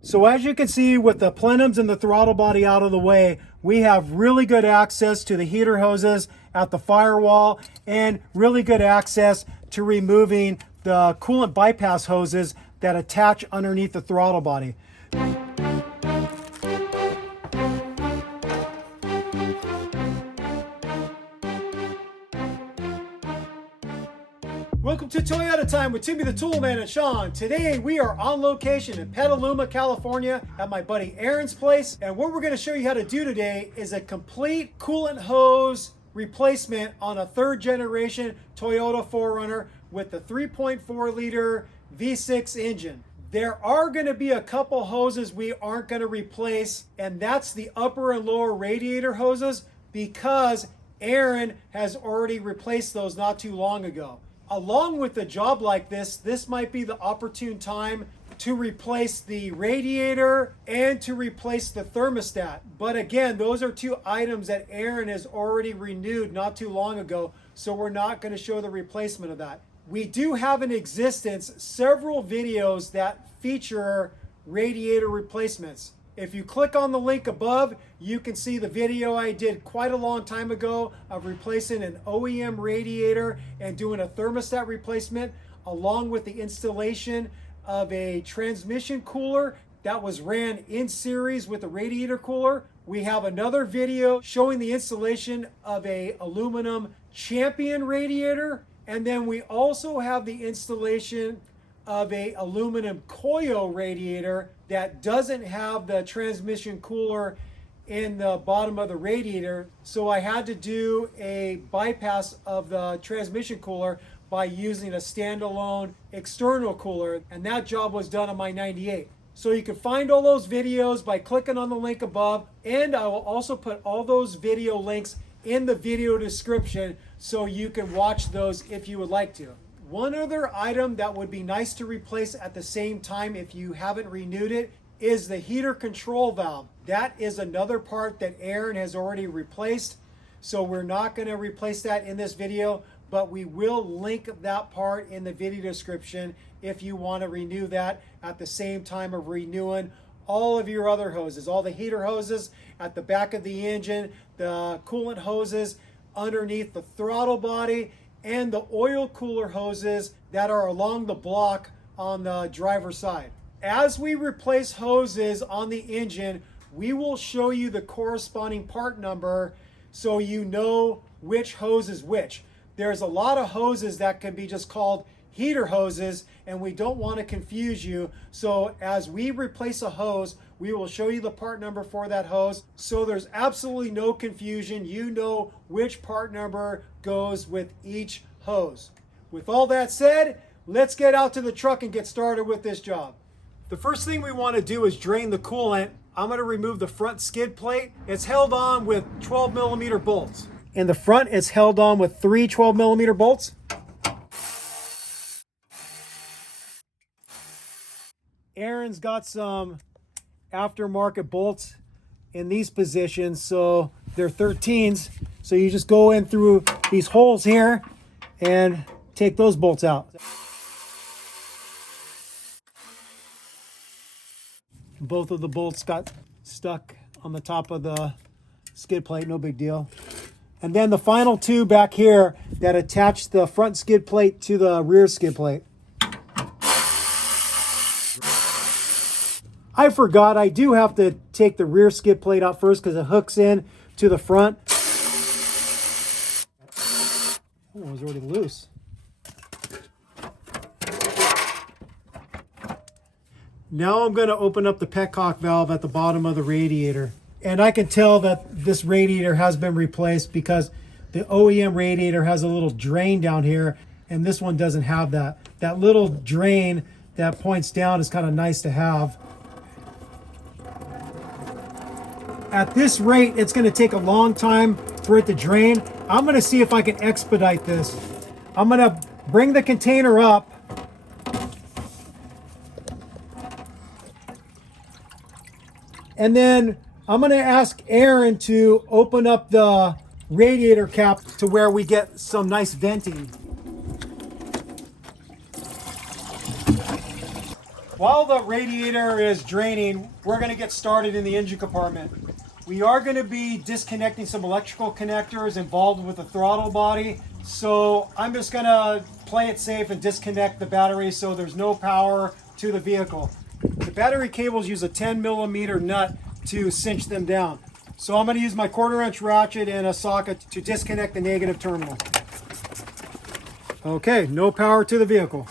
So as you can see, with the plenums and the throttle body out of the way, we have really good access to the heater hoses at the firewall and really good access to removing the coolant bypass hoses that attach underneath the throttle body. Welcome to Toyota Time with Timmy the Toolman and Sean. Today we are on location in Petaluma, California at my buddy Aaron's place. And what we're going to show you how to do today is a complete coolant hose replacement on a third generation Toyota 4Runner with the 3.4 liter V6 engine. There are going to be a couple hoses we aren't going to replace, and that's the upper and lower radiator hoses because Aaron has already replaced those not too long ago. Along with a job like this might be the opportune time to replace the radiator and to replace the thermostat. But again, those are two items that Aaron has already renewed not too long ago, so we're not going to show the replacement of that. We do have in existence several videos that feature radiator replacements. If you click on the link above, you can see the video I did quite a long time ago of replacing an OEM radiator and doing a thermostat replacement, along with the installation of a transmission cooler that was ran in series with a radiator cooler. We have another video showing the installation of a aluminum Champion radiator, and then we also have the installation of a aluminum Koyo radiator that doesn't have the transmission cooler in the bottom of the radiator. So I had to do a bypass of the transmission cooler by using a standalone external cooler, and that job was done on my 98. So you can find all those videos by clicking on the link above, and I will also put all those video links in the video description so you can watch those if you would like to. One other item that would be nice to replace at the same time if you haven't renewed it is the heater control valve. That is another part that Aaron has already replaced. So we're not going to replace that in this video, but we will link that part in the video description if you want to renew that at the same time of renewing all of your other hoses, all the heater hoses at the back of the engine, the coolant hoses underneath the throttle body, and the oil cooler hoses that are along the block on the driver's side. As we replace hoses on the engine, we will show you the corresponding part number so you know which hose is which. There's a lot of hoses that can be just called heater hoses, and we don't want to confuse you. So as we replace a hose, we will show you the part number for that hose, so there's absolutely no confusion. You know which part number goes with each hose. With all that said, let's get out to the truck and get started with this job. The first thing we want to do is drain the coolant. I'm going to remove the front skid plate. It's held on with 12mm bolts. In the front, it's held on with 3 12mm bolts. Aaron's got some aftermarket bolts in these positions, so they're 13s. So you just go in through these holes here and take those bolts out. Both of the bolts got stuck on the top of the skid plate, no big deal. And then the final two back here that attach the front skid plate to the rear skid plate. I forgot, I do have to take the rear skid plate out first because it hooks in to the front. Oh, it was already loose. Now I'm going to open up the petcock valve at the bottom of the radiator. And I can tell that this radiator has been replaced because the OEM radiator has a little drain down here, and this one doesn't have that. That little drain that points down is kind of nice to have. At this rate, it's going to take a long time for it to drain. I'm going to see if I can expedite this. I'm going to bring the container up. And then I'm going to ask Aaron to open up the radiator cap to where we get some nice venting. While the radiator is draining, we're going to get started in the engine compartment. We are going to be disconnecting some electrical connectors involved with the throttle body. So I'm just going to play it safe and disconnect the battery so there's no power to the vehicle. The battery cables use a 10mm nut to cinch them down. So I'm going to use my 1/4" ratchet and a socket to disconnect the negative terminal. Okay, no power to the vehicle.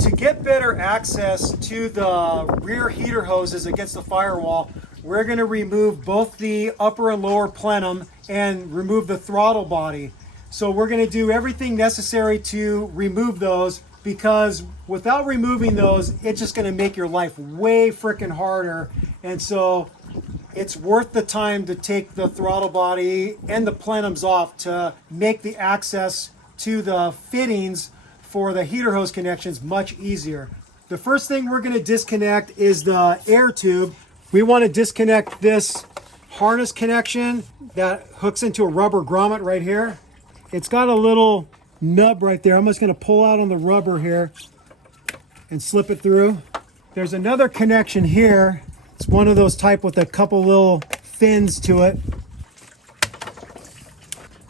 To get better access to the rear heater hoses against the firewall, we're going to remove both the upper and lower plenum and remove the throttle body. So we're going to do everything necessary to remove those, because without removing those, it's just going to make your life way freaking harder. And so it's worth the time to take the throttle body and the plenums off to make the access to the fittings for the heater hose connections much easier. The first thing we're going to disconnect is the air tube. We want to disconnect this harness connection that hooks into a rubber grommet right here. It's got a little nub right there. I'm just going to pull out on the rubber here and slip it through. There's another connection here. It's one of those type with a couple little fins to it.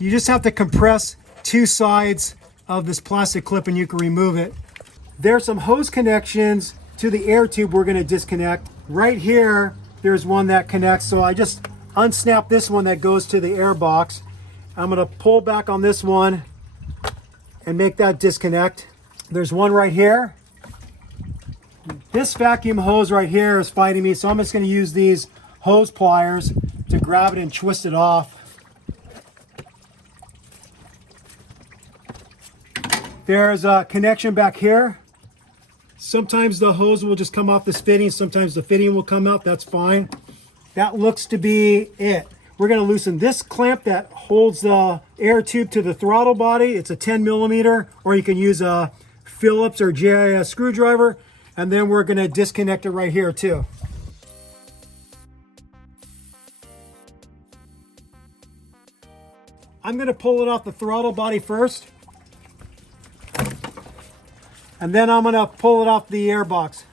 You just have to compress two sides of this plastic clip and you can remove it. There's some hose connections to the air tube we're going to disconnect. Right here, there's one that connects. So I just unsnap this one that goes to the air box. I'm going to pull back on this one and make that disconnect. There's one right here. This vacuum hose right here is fighting me, so I'm just going to use these hose pliers to grab it and twist it off. There's a connection back here. Sometimes the hose will just come off this fitting, sometimes the fitting will come out, that's fine. That looks to be it. We're going to loosen this clamp that holds the air tube to the throttle body. It's a 10mm, or you can use a Phillips or JIS screwdriver. And then we're going to disconnect it right here too. I'm going to pull it off the throttle body first. And then I'm going to pull it off the air box.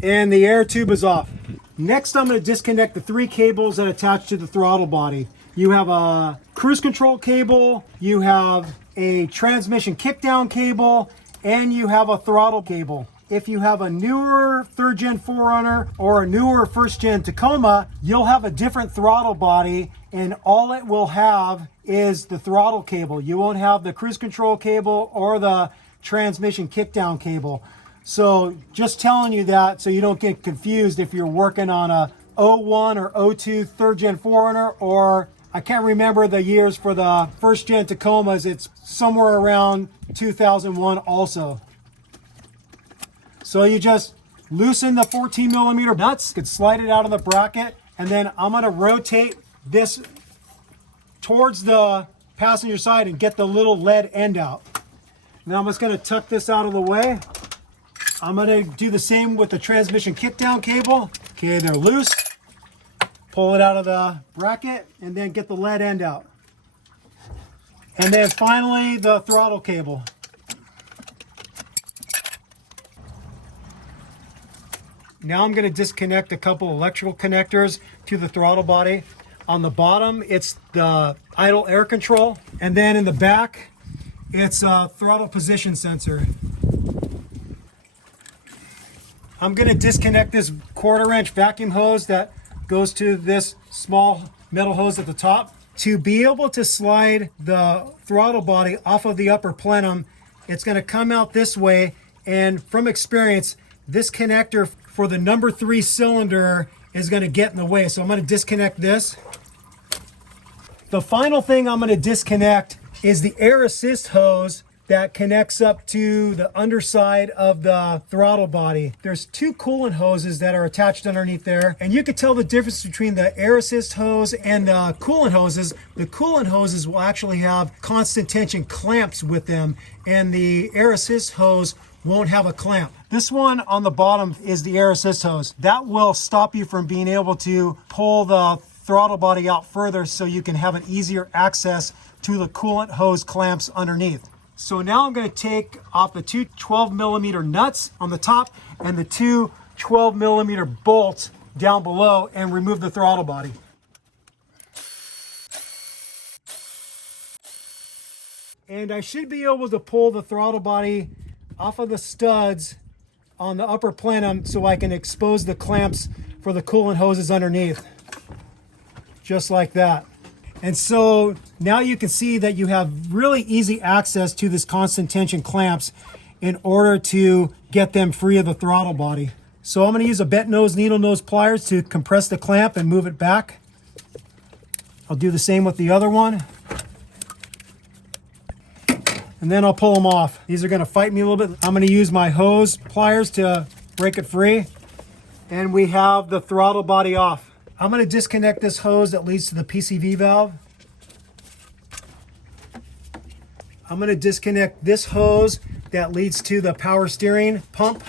And the air tube is off. Next, I'm going to disconnect the 3 cables that attach to the throttle body. You have a cruise control cable, you have a transmission kickdown cable, and you have a throttle cable. If you have a newer 3rd Gen 4Runner or a newer 1st Gen Tacoma, you'll have a different throttle body, and all it will have is the throttle cable. You won't have the cruise control cable or the transmission kickdown cable. So just telling you that so you don't get confused if you're working on a 01 or 02 3rd Gen 4Runner, or I can't remember the years for the 1st Gen Tacomas. It's somewhere around 2001 also. So you just loosen the 14mm nuts, you can slide it out of the bracket, and then I'm going to rotate this towards the passenger side and get the little lead end out. Now I'm just going to tuck this out of the way. I'm going to do the same with the transmission kickdown cable. Okay, they're loose. Pull it out of the bracket and then get the lead end out. And then finally the throttle cable. Now I'm going to disconnect a couple electrical connectors to the throttle body. On the bottom, it's the idle air control. And then in the back, it's a throttle position sensor. I'm going to disconnect this 1/4" vacuum hose that goes to this small metal hose at the top. To be able to slide the throttle body off of the upper plenum, it's going to come out this way, and from experience, this connector for the number 3 cylinder is going to get in the way. So I'm going to disconnect this. The final thing I'm going to disconnect is the air assist hose that connects up to the underside of the throttle body. There's 2 coolant hoses that are attached underneath there, and you can tell the difference between the air assist hose and the coolant hoses. The coolant hoses will actually have constant tension clamps with them, and the air assist hose won't have a clamp. This one on the bottom is the air assist hose. That will stop you from being able to pull the throttle body out further so you can have an easier access to the coolant hose clamps underneath. So now I'm going to take off the two 12mm nuts on the top and the two 12mm bolts down below and remove the throttle body. And I should be able to pull the throttle body off of the studs on the upper plenum so I can expose the clamps for the coolant hoses underneath. Just like that. And so now you can see that you have really easy access to this constant tension clamps in order to get them free of the throttle body. So I'm going to use a bent nose needle nose pliers to compress the clamp and move it back. I'll do the same with the other one. And then I'll pull them off. These are going to fight me a little bit. I'm going to use my hose pliers to break it free. And we have the throttle body off. I'm going to disconnect this hose that leads to the PCV valve. I'm going to disconnect this hose that leads to the power steering pump.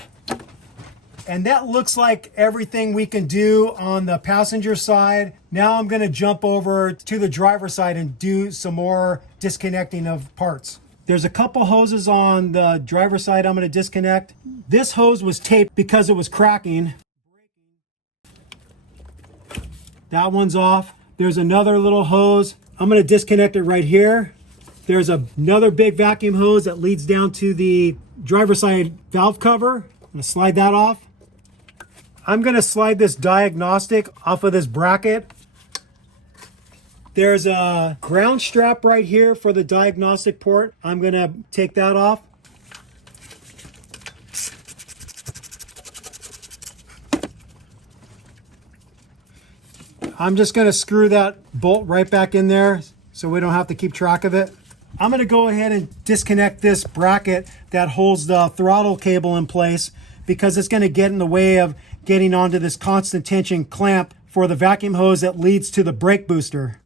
And that looks like everything we can do on the passenger side. Now I'm going to jump over to the driver's side and do some more disconnecting of parts. There's a couple hoses on the driver's side I'm going to disconnect. This hose was taped because it was cracking. That one's off. There's another little hose. I'm going to disconnect it right here. There's another big vacuum hose that leads down to the driver's side valve cover. I'm going to slide that off. I'm going to slide this diagnostic off of this bracket. There's a ground strap right here for the diagnostic port. I'm going to take that off. I'm just going to screw that bolt right back in there so we don't have to keep track of it. I'm going to go ahead and disconnect this bracket that holds the throttle cable in place because it's going to get in the way of getting onto this constant tension clamp for the vacuum hose that leads to the brake booster.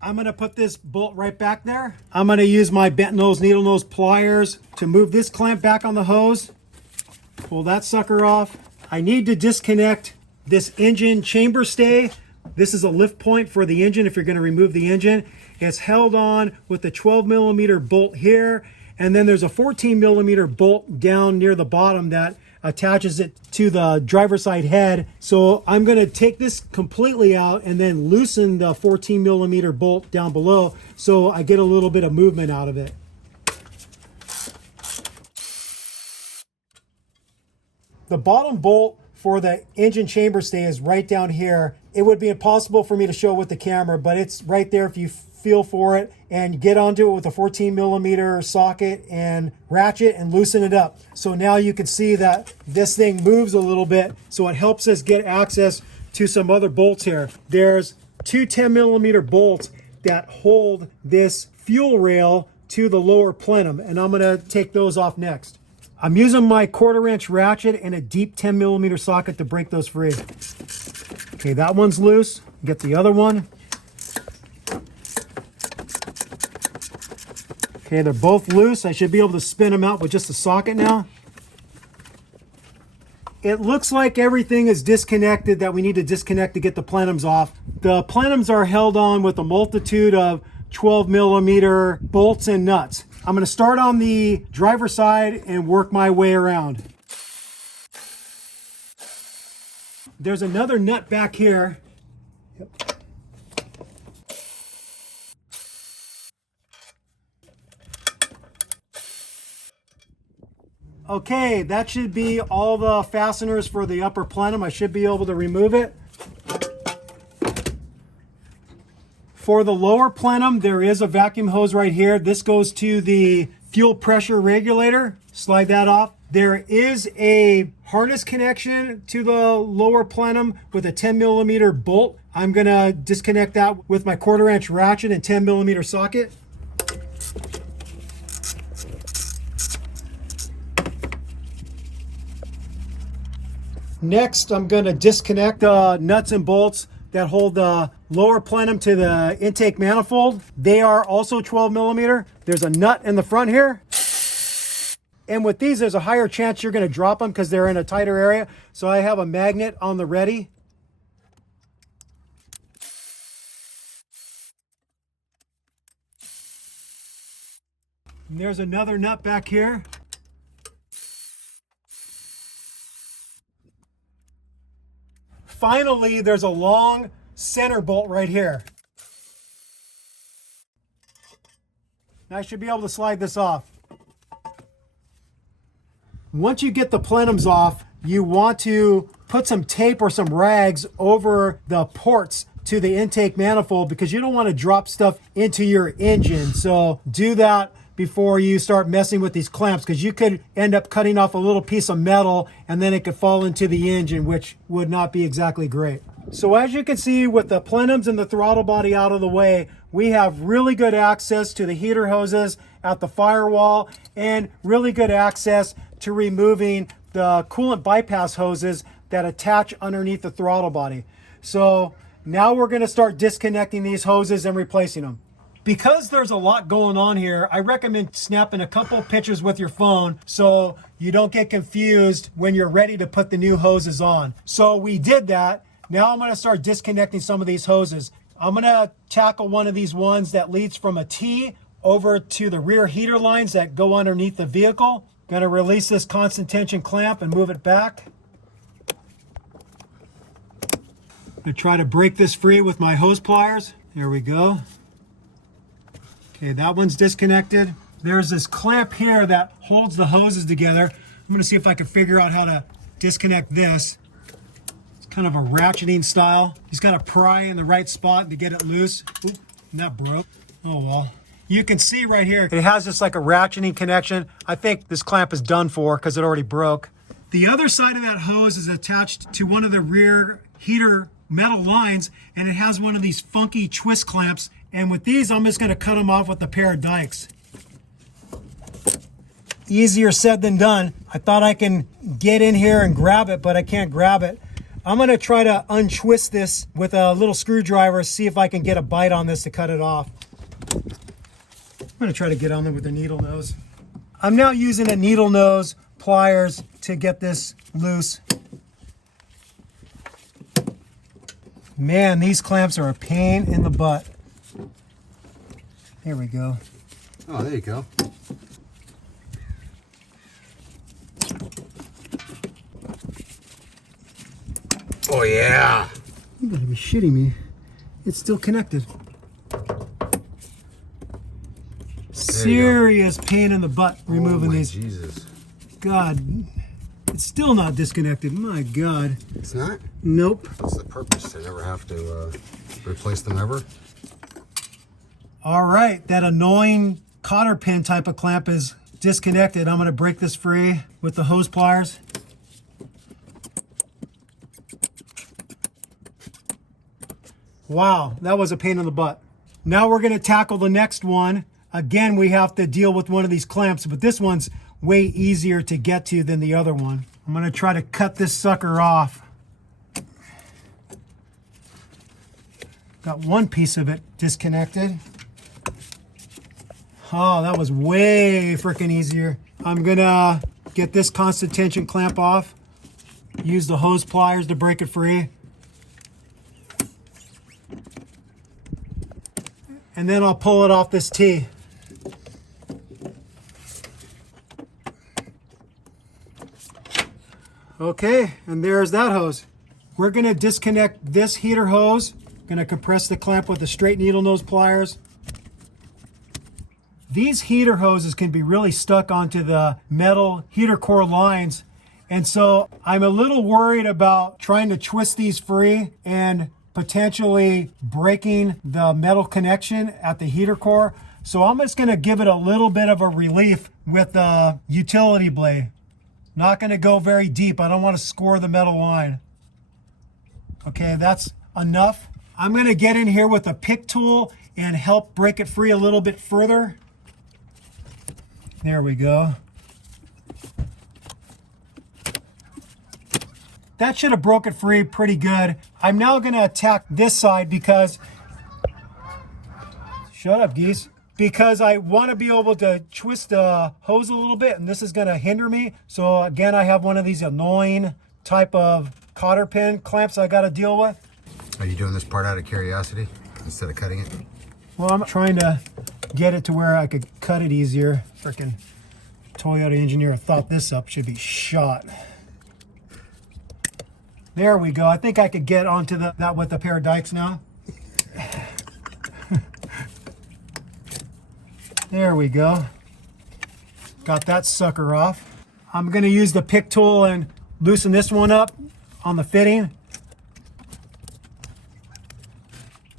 I'm going to put this bolt right back there. I'm going to use my bent nose needle nose pliers to move this clamp back on the hose. Pull that sucker off. I need to disconnect this engine chamber stay. This is a lift point for the engine if you're going to remove the engine. It's held on with the 12mm bolt here, and then there's a 14mm bolt down near the bottom that attaches it to the driver's side head. So I'm going to take this completely out and then loosen the 14mm bolt down below so I get a little bit of movement out of it. The bottom bolt for the engine chamber stay is right down here. It would be impossible for me to show with the camera, but it's right there if you feel for it, and get onto it with a 14mm socket and ratchet and loosen it up. So now you can see that this thing moves a little bit, so it helps us get access to some other bolts here. There's two 10mm bolts that hold this fuel rail to the lower plenum, and I'm gonna take those off next. I'm using my 1/4" ratchet and a deep 10mm socket to break those free. Okay, that one's loose. Get the other one. Okay, they're both loose. I should be able to spin them out with just a socket now. It looks like everything is disconnected that we need to disconnect to get the plenums off. The plenums are held on with a multitude of 12mm bolts and nuts. I'm going to start on the driver's side and work my way around. There's another nut back here. Yep. Okay, that should be all the fasteners for the upper plenum. I should be able to remove it. For the lower plenum, there is a vacuum hose right here. This goes to the fuel pressure regulator. Slide that off. There is a harness connection to the lower plenum with a 10mm bolt. I'm gonna disconnect that with my 1/4" ratchet and 10mm socket. Next, I'm going to disconnect the nuts and bolts that hold the lower plenum to the intake manifold. They are also 12mm. There's a nut in the front here. And with these, there's a higher chance you're going to drop them because they're in a tighter area. So I have a magnet on the ready. And there's another nut back here. Finally, there's a long center bolt right here. Now I should be able to slide this off. Once you get the plenums off, you want to put some tape or some rags over the ports to the intake manifold because you don't want to drop stuff into your engine. So do that before you start messing with these clamps, because you could end up cutting off a little piece of metal and then it could fall into the engine, which would not be exactly great. So as you can see, with the plenums and the throttle body out of the way, we have really good access to the heater hoses at the firewall and really good access to removing the coolant bypass hoses that attach underneath the throttle body. So now we're going to start disconnecting these hoses and replacing them. Because there's a lot going on here, I recommend snapping a couple pictures with your phone so you don't get confused when you're ready to put the new hoses on. So we did that. Now I'm going to start disconnecting some of these hoses. I'm going to tackle one of these ones that leads from a T over to the rear heater lines that go underneath the vehicle. Going to release this constant tension clamp and move it back. I'm going to try to break this free with my hose pliers. There we go. Okay, that one's disconnected. There's this clamp here that holds the hoses together. I'm going to see if I can figure out how to disconnect this. It's kind of a ratcheting style. Just got to pry in the right spot to get it loose. Oop, and that broke. Oh well. You can see right here, it has just like a ratcheting connection. I think this clamp is done for because it already broke. The other side of that hose is attached to one of the rear heater metal lines, and it has one of these funky twist clamps. And with these, I'm just going to cut them off with a pair of dikes. Easier said than done. I thought I can get in here and grab it, but I can't grab it. I'm going to try to untwist this with a little screwdriver, see if I can get a bite on this to cut it off. I'm going to try to get on there with a needle nose. I'm now using a needle nose pliers to get this loose. Man, these clamps are a pain in the butt. Here we go. Oh, there you go. Oh, yeah. You gotta be shitting me. It's still connected. Serious pain in the butt removing these. Jesus. God, it's still not disconnected. My God. It's not? Nope. What's the purpose? To never have to replace them ever? All right, that annoying cotter pin type of clamp is disconnected. I'm going to break this free with the hose pliers. Wow, that was a pain in the butt. Now we're going to tackle the next one. Again, we have to deal with one of these clamps, but this one's way easier to get to than the other one. I'm going to try to cut this sucker off. Got one piece of it disconnected. Oh, that was way freaking easier. I'm gonna get this constant tension clamp off. Use the hose pliers to break it free. And then I'll pull it off this T. Okay, and there's that hose. We're gonna disconnect this heater hose. Gonna compress the clamp with the straight needle nose pliers. These heater hoses can be really stuck onto the metal heater core lines. And so I'm a little worried about trying to twist these free and potentially breaking the metal connection at the heater core. So I'm just gonna give it a little bit of a relief with the utility blade. Not gonna go very deep. I don't wanna score the metal line. Okay, that's enough. I'm gonna get in here with a pick tool and help break it free a little bit further. There we go. That should have broke it free pretty good. I'm now gonna attack this side because, shut up geese, because I wanna be able to twist the hose a little bit and this is gonna hinder me. So again, I have one of these annoying type of cotter pin clamps I gotta deal with. Are you doing this part out of curiosity instead of cutting it? Well, I'm trying to get it to where I could cut it easier. Freaking Toyota engineer thought this up, should be shot. There we go. I think I could get onto that with a pair of dikes now. There we go. Got that sucker off. I'm gonna use the pick tool and loosen this one up on the fitting.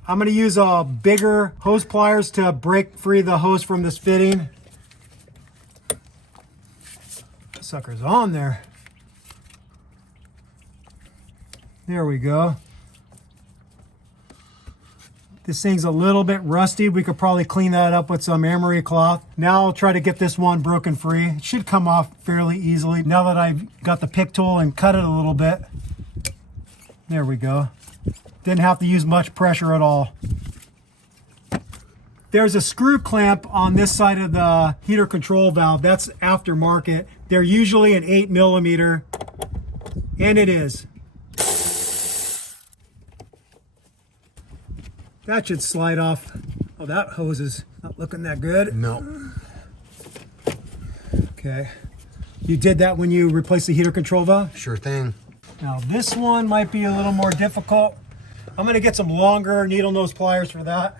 I'm gonna use bigger hose pliers to break free the hose from this fitting. Sucker's on there. There we go. This thing's a little bit rusty. We could probably clean that up with some emery cloth. Now I'll try to get this one broken free. It should come off fairly easily now that I've got the pick tool and cut it a little bit. There we go. Didn't have to use much pressure at all. There's a screw clamp on this side of the heater control valve. That's aftermarket. They're usually an 8mm, and it is. That should slide off. Oh, that hose is not looking that good. No. Okay. You did that when you replaced the heater control valve? Sure thing. Now this one might be a little more difficult. I'm gonna get some longer needle nose pliers for that.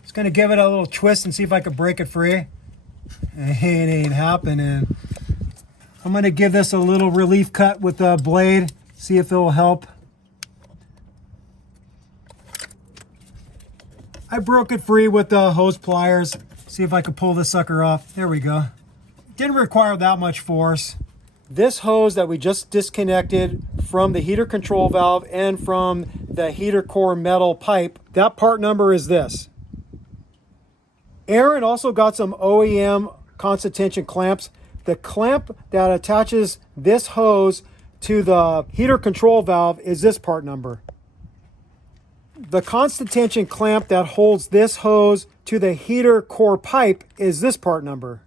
Just gonna give it a little twist and see if I can break it free. It ain't happening. I'm gonna give this a little relief cut with the blade, see if it will help. I broke it free with the hose pliers. See if I can pull this sucker off. There we go. Didn't require that much force. This hose that we just disconnected from the heater control valve and from the heater core metal pipe, that part number is this. Aaron also got some OEM constant tension clamps. The clamp that attaches this hose to the heater control valve is this part number. The constant tension clamp that holds this hose to the heater core pipe is this part number.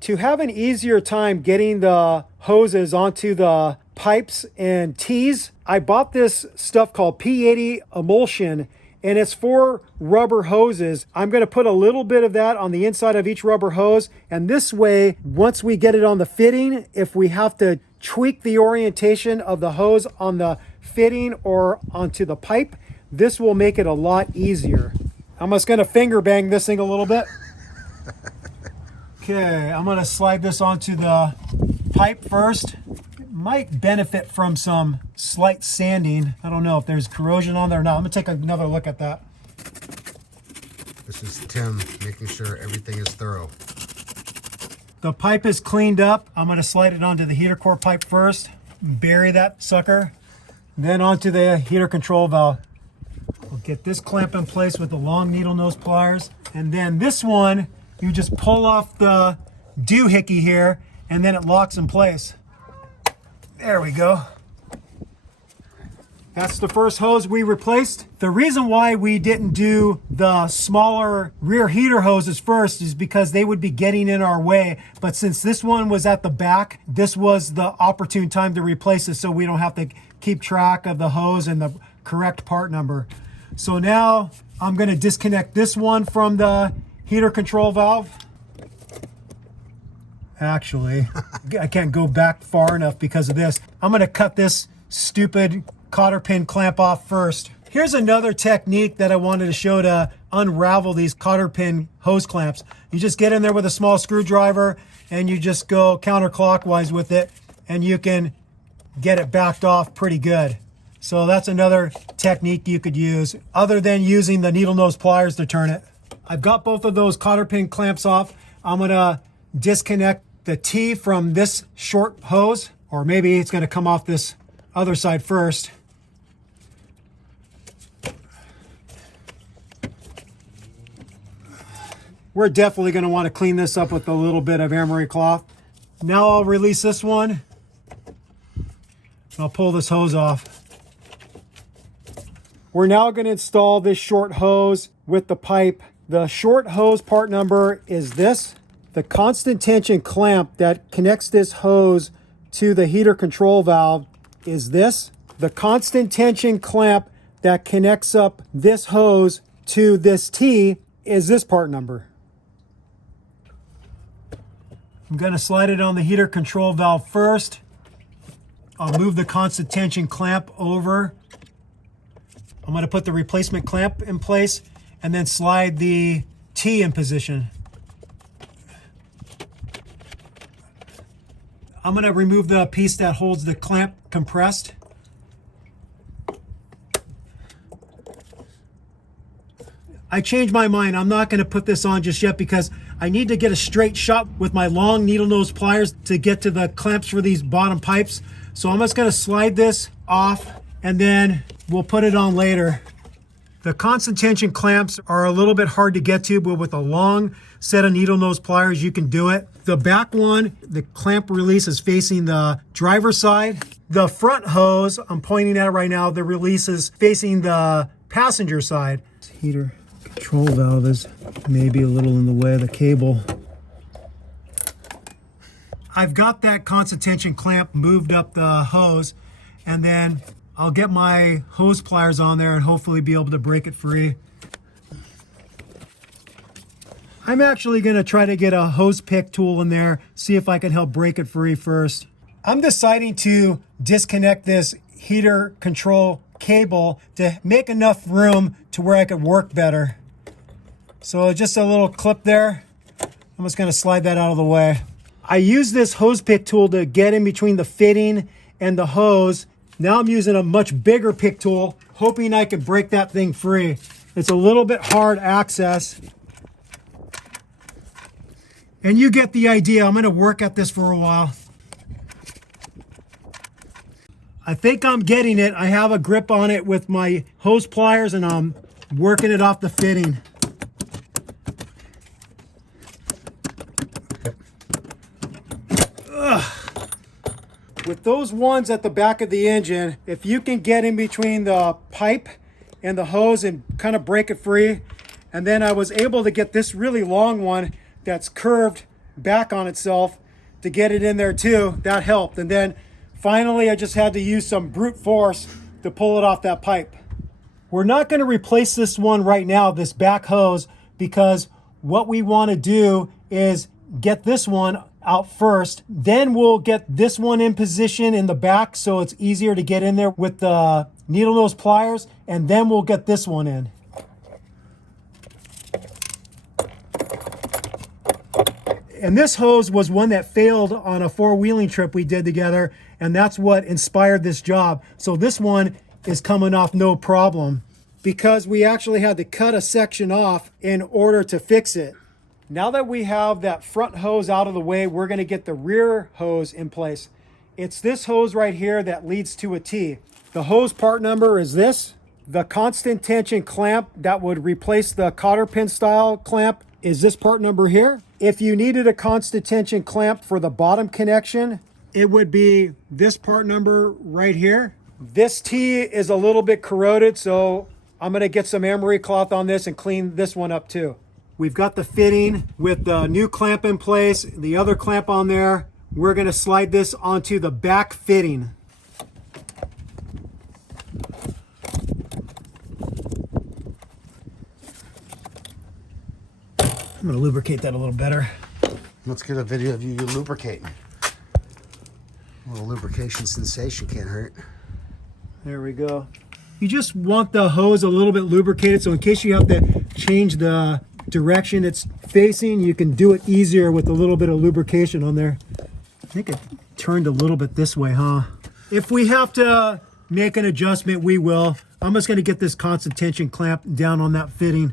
To have an easier time getting the hoses onto the pipes and tees, I bought this stuff called P80 emulsion, and it's for rubber hoses. I'm going to put a little bit of that on the inside of each rubber hose, and this way, once we get it on the fitting, if we have to tweak the orientation of the hose on the fitting or onto the pipe, this will make it a lot easier. I'm just going to finger bang this thing a little bit. Okay, I'm going to slide this onto the pipe first. It might benefit from some slight sanding. I don't know if there's corrosion on there or not. I'm going to take another look at that. This is Tim making sure everything is thorough. The pipe is cleaned up. I'm going to slide it onto the heater core pipe first. Bury that sucker. Then onto the heater control valve. We'll get this clamp in place with the long needle nose pliers. And then this one, you just pull off the doohickey here, and then it locks in place. There we go. That's the first hose we replaced. The reason why we didn't do the smaller rear heater hoses first is because they would be getting in our way. But since this one was at the back, this was the opportune time to replace it so we don't have to keep track of the hose and the correct part number. So now I'm going to disconnect this one from the heater control valve. Actually, I can't go back far enough because of this. I'm going to cut this stupid cotter pin clamp off first. Here's another technique that I wanted to show to unravel these cotter pin hose clamps. You just get in there with a small screwdriver and you just go counterclockwise with it, and you can get it backed off pretty good. So that's another technique you could use other than using the needle nose pliers to turn it. I've got both of those cotter pin clamps off. I'm gonna disconnect the T from this short hose, or maybe it's gonna come off this other side first. We're definitely gonna wanna clean this up with a little bit of emery cloth. Now I'll release this one. I'll pull this hose off. We're now going to install this short hose with the pipe. The short hose part number is this. The constant tension clamp that connects this hose to the heater control valve is this. The constant tension clamp that connects up this hose to this T is this part number. I'm going to slide it on the heater control valve first. I'll move the constant tension clamp over. I'm going to put the replacement clamp in place and then slide the T in position. I'm going to remove the piece that holds the clamp compressed. I changed my mind. I'm not going to put this on just yet because I need to get a straight shot with my long needle nose pliers to get to the clamps for these bottom pipes. So I'm just going to slide this off and then we'll put it on later. The constant tension clamps are a little bit hard to get to, but with a long set of needle nose pliers, you can do it. The back one, the clamp release is facing the driver's side. The front hose, I'm pointing at it right now, the release is facing the passenger side. Heater control valve is maybe a little in the way of the cable. I've got that constant tension clamp moved up the hose, and then I'll get my hose pliers on there and hopefully be able to break it free. I'm actually going to try to get a hose pick tool in there, see if I can help break it free first. I'm deciding to disconnect this heater control cable to make enough room to where I could work better. So just a little clip there. I'm just going to slide that out of the way. I use this hose pick tool to get in between the fitting and the hose. Now I'm using a much bigger pick tool, hoping I can break that thing free. It's a little bit hard access. And you get the idea. I'm going to work at this for a while. I think I'm getting it. I have a grip on it with my hose pliers and I'm working it off the fitting. Ugh. With those ones at the back of the engine, if you can get in between the pipe and the hose and kind of break it free, and then I was able to get this really long one that's curved back on itself to get it in there too, that helped. And then finally I just had to use some brute force to pull it off that pipe. We're not going to replace this one right now, this back hose, because what we want to do is get this one out first. Then we'll get this one in position in the back so it's easier to get in there with the needle nose pliers, and then we'll get this one in. And this hose was one that failed on a four-wheeling trip we did together, and that's what inspired this job. So this one is coming off no problem because we actually had to cut a section off in order to fix it. Now that we have that front hose out of the way, we're going to get the rear hose in place. It's this hose right here that leads to a T. The hose part number is this. The constant tension clamp that would replace the cotter pin style clamp is this part number here. If you needed a constant tension clamp for the bottom connection, it would be this part number right here. This T is a little bit corroded, so I'm going to get some emery cloth on this and clean this one up too. We've got the fitting with the new clamp in place, the other clamp on there. We're going to slide this onto the back fitting. I'm going to lubricate that a little better. Let's get a video of you lubricating. A little lubrication sensation can't hurt. There we go. You just want the hose a little bit lubricated, so in case you have to change the direction it's facing, you can do it easier with a little bit of lubrication on there. I think it turned a little bit this way, huh? If we have to make an adjustment, we will. I'm just going to get this constant tension clamp down on that fitting.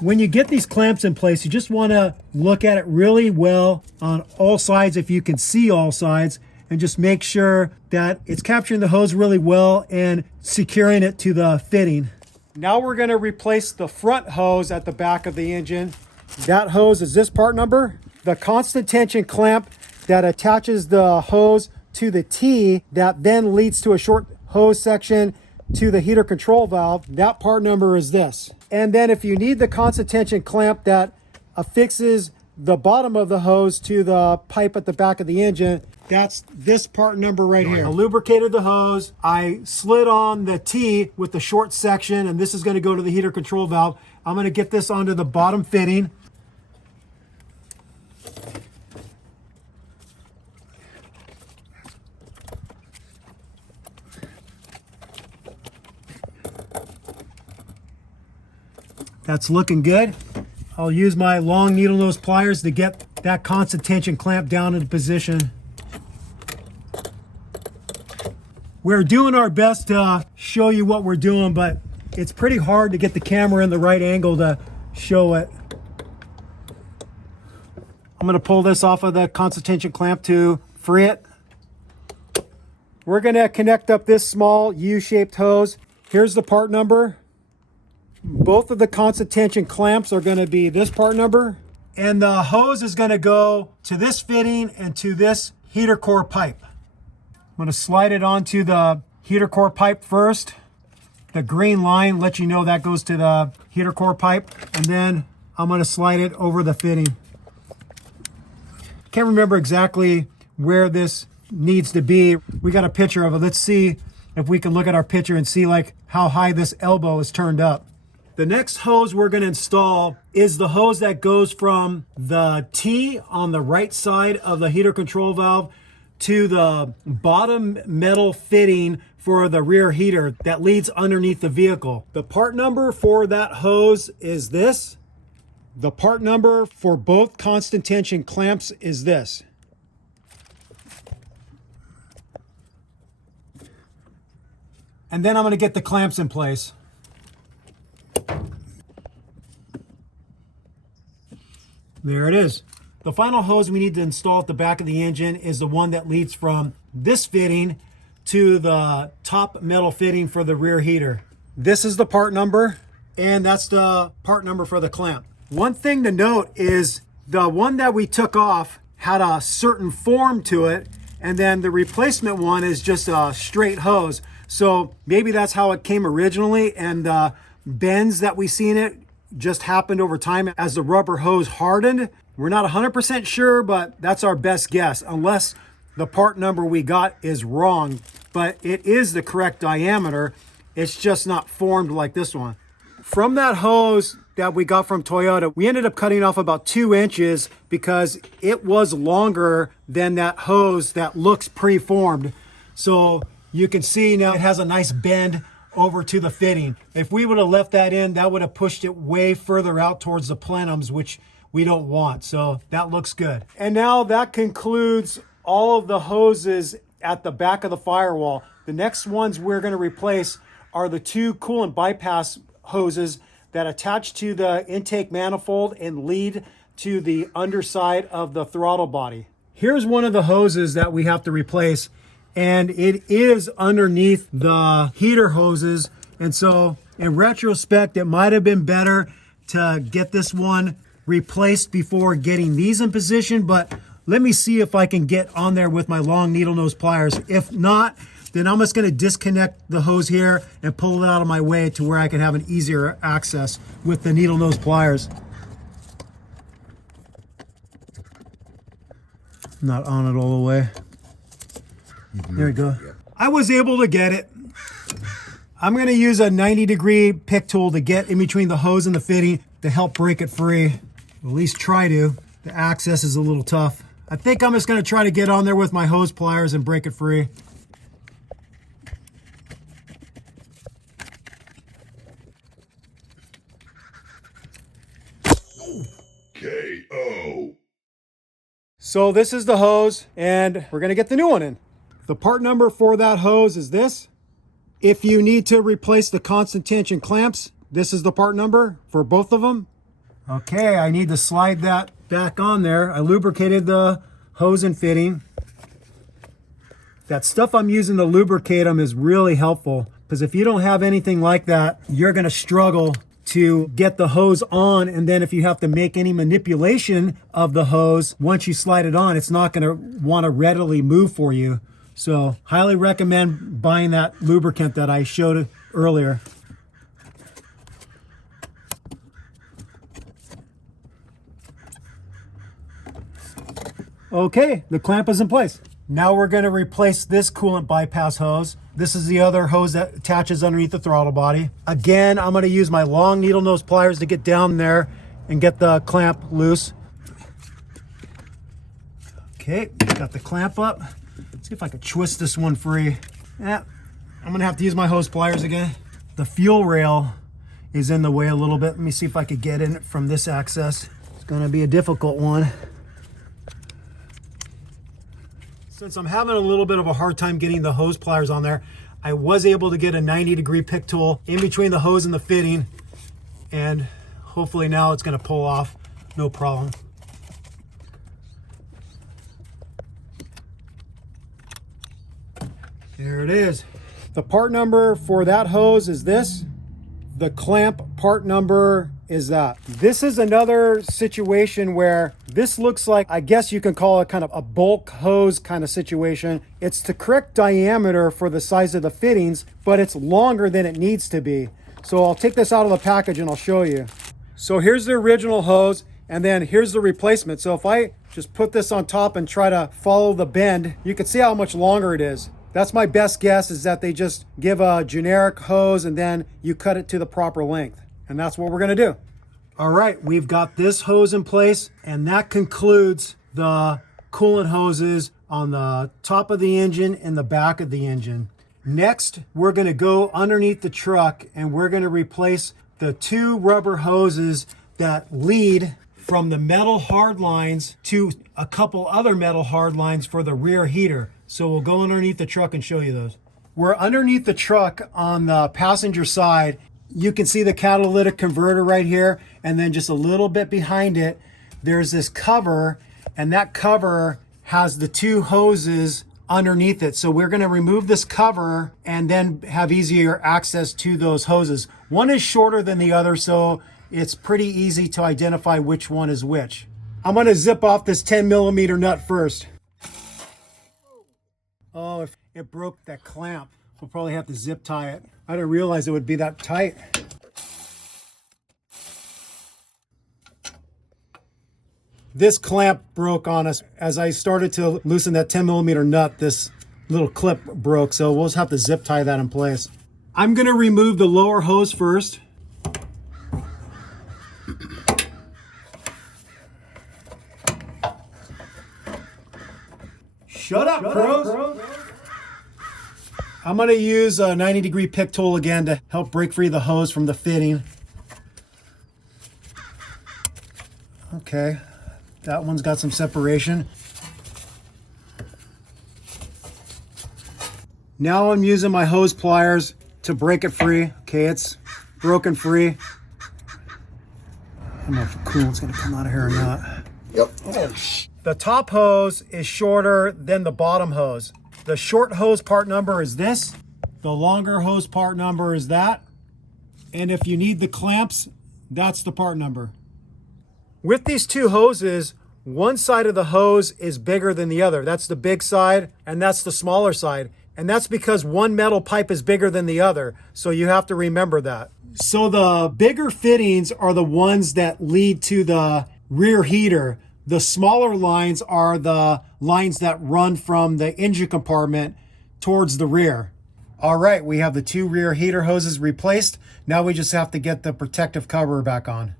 When you get these clamps in place, you just want to look at it really well on all sides if you can see all sides, and just make sure that it's capturing the hose really well and securing it to the fitting. Now we're going to replace the front hose at the back of the engine. That hose is this part number. The constant tension clamp that attaches the hose to the T that then leads to a short hose section to the heater control valve. That part number is this. And then if you need the constant tension clamp that affixes the bottom of the hose to the pipe at the back of the engine, That's this part number right here. I lubricated the hose. I slid on the T with the short section, and this is going to go to the heater control valve. I'm going to get this onto the bottom fitting. That's looking good. I'll use my long needle nose pliers to get that constant tension clamp down into position. We're doing our best to show you what we're doing, but it's pretty hard to get the camera in the right angle to show it. I'm going to pull this off of the constant tension clamp to free it. We're going to connect up this small U-shaped hose. Here's the part number. Both of the constant tension clamps are going to be this part number, and the hose is going to go to this fitting and to this heater core pipe. I'm going to slide it onto the heater core pipe first. The green line lets you know that goes to the heater core pipe, and then I'm going to slide it over the fitting. Can't remember exactly where this needs to be. We got a picture of it. Let's see if we can look at our picture and see like how high this elbow is turned up. The next hose we're going to install is the hose that goes from the T on the right side of the heater control valve to the bottom metal fitting for the rear heater that leads underneath the vehicle. The part number for that hose is this. The part number for both constant tension clamps is this. And then I'm going to get the clamps in place. There it is. The final hose we need to install at the back of the engine is the one that leads from this fitting to the top metal fitting for the rear heater. This is the part number, and that's the part number for the clamp. One thing to note is the one that we took off had a certain form to it, and then the replacement one is just a straight hose. So maybe that's how it came originally, and the bends that we see in it just happened over time as the rubber hose hardened. We're not 100% sure, but that's our best guess, unless the part number we got is wrong. But it is the correct diameter. It's just not formed like this one. From that hose that we got from Toyota, we ended up cutting off about 2 inches because it was longer than that hose that looks pre-formed. So you can see now it has a nice bend over to the fitting. If we would have left that in, that would have pushed it way further out towards the plenums, which we don't want. So that looks good. And now that concludes all of the hoses at the back of the firewall. The next ones we're going to replace are the 2 coolant bypass hoses that attach to the intake manifold and lead to the underside of the throttle body. Here's one of the hoses that we have to replace, and it is underneath the heater hoses. And so in retrospect, it might have been better to get this one replaced before getting these in position, but let me see if I can get on there with my long needle nose pliers. If not, then I'm just going to disconnect the hose here and pull it out of my way to where I can have an easier access with the needle nose pliers. Not on it all the way. There we go. I was able to get it. I'm going to use a 90-degree pick tool to get in between the hose and the fitting to help break it free. At least try to. The access is a little tough. I think I'm just going to try to get on there with my hose pliers and break it free. KO. So this is the hose, and we're going to get the new one in. The part number for that hose is this. If you need to replace the constant tension clamps, this is the part number for both of them. Okay, I need to slide that back on there. I lubricated the hose and fitting. That stuff I'm using to lubricate them is really helpful, because if you don't have anything like that, you're going to struggle to get the hose on, and then if you have to make any manipulation of the hose, once you slide it on, it's not going to want to readily move for you. So highly recommend buying that lubricant that I showed earlier. Okay, the clamp is in place. Now we're going to replace this coolant bypass hose. This is the other hose that attaches underneath the throttle body. Again, I'm going to use my long needle nose pliers to get down there and get the clamp loose. Okay, got the clamp up. Let's see if I can twist this one free. Yeah, I'm going to have to use my hose pliers again. The fuel rail is in the way a little bit. Let me see if I could get in it from this access. It's going to be a difficult one. Since I'm having a little bit of a hard time getting the hose pliers on there, I was able to get a 90-degree pick tool in between the hose and the fitting, and hopefully now it's going to pull off no problem. There it is. The part number for that hose is this. The clamp part number is that. This is another situation where this looks like, I guess you can call it kind of a bulk hose kind of situation. It's the correct diameter for the size of the fittings, but it's longer than it needs to be. So I'll take this out of the package and I'll show you. So here's the original hose, and then here's the replacement. So if I just put this on top and try to follow the bend, you can see how much longer it is. That's my best guess, is that they just give a generic hose and then you cut it to the proper length. And that's what we're gonna do. All right, we've got this hose in place, and that concludes the coolant hoses on the top of the engine and the back of the engine. Next, we're gonna go underneath the truck and we're gonna replace the two rubber hoses that lead from the metal hard lines to a couple other metal hard lines for the rear heater. So we'll go underneath the truck and show you those. We're underneath the truck on the passenger side. You can see the catalytic converter right here, and then just a little bit behind it, there's this cover, and that cover has the two hoses underneath it. So we're gonna remove this cover and then have easier access to those hoses. One is shorter than the other, so it's pretty easy to identify which one is which. I'm gonna zip off this 10mm nut first. Oh, if it broke that clamp, we'll probably have to zip tie it. I didn't realize it would be that tight. This clamp broke on us. As I started to loosen that 10mm nut, this little clip broke, so we'll just have to zip tie that in place. I'm gonna remove the lower hose first. Shut up, pros. I'm gonna use a 90-degree pick tool again to help break free the hose from the fitting. Okay, that one's got some separation. Now I'm using my hose pliers to break it free. Okay, it's broken free. I don't know if the coolant's gonna come out of here or not. Yep. Oh. The top hose is shorter than the bottom hose. The short hose part number is this. The longer hose part number is that. And if you need the clamps, that's the part number. With these two hoses, one side of the hose is bigger than the other. That's the big side, and that's the smaller side. And that's because one metal pipe is bigger than the other. So you have to remember that. So the bigger fittings are the ones that lead to the rear heater. The smaller lines are the lines that run from the engine compartment towards the rear. All right, we have the two rear heater hoses replaced. Now we just have to get the protective cover back on.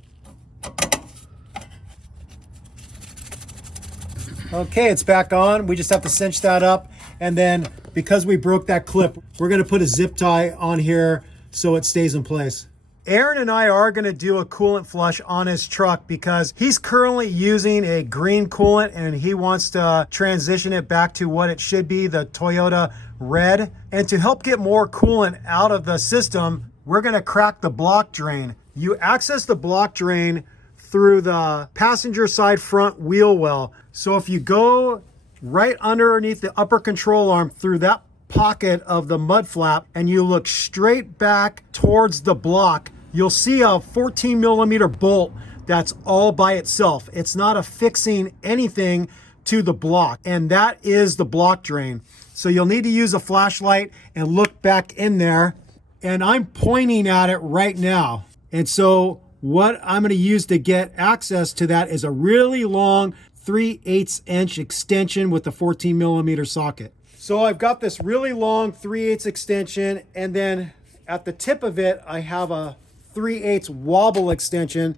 Okay, it's back on. We just have to cinch that up. And then because we broke that clip, we're gonna put a zip tie on here so it stays in place. Aaron and I are going to do a coolant flush on his truck because he's currently using a green coolant and he wants to transition it back to what it should be, the Toyota red. And to help get more coolant out of the system, we're going to crack the block drain. You access the block drain through the passenger side front wheel well. So if you go right underneath the upper control arm through that pocket of the mud flap and you look straight back towards the block, you'll see a 14mm bolt that's all by itself. It's not affixing anything to the block, and that is the block drain. So you'll need to use a flashlight and look back in there, and I'm pointing at it right now. And so what I'm going to use to get access to that is a really long 3/8 inch extension with the 14 millimeter socket. So I've got this really long 3/8 extension, and then at the tip of it, I have a 3/8 wobble extension.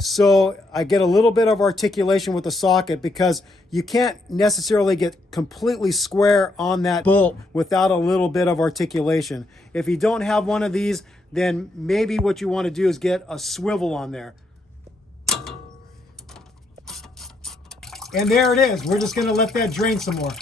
So I get a little bit of articulation with the socket, because you can't necessarily get completely square on that bolt without a little bit of articulation. If you don't have one of these, then maybe what you want to do is get a swivel on there. And there it is. We're just going to let that drain some more.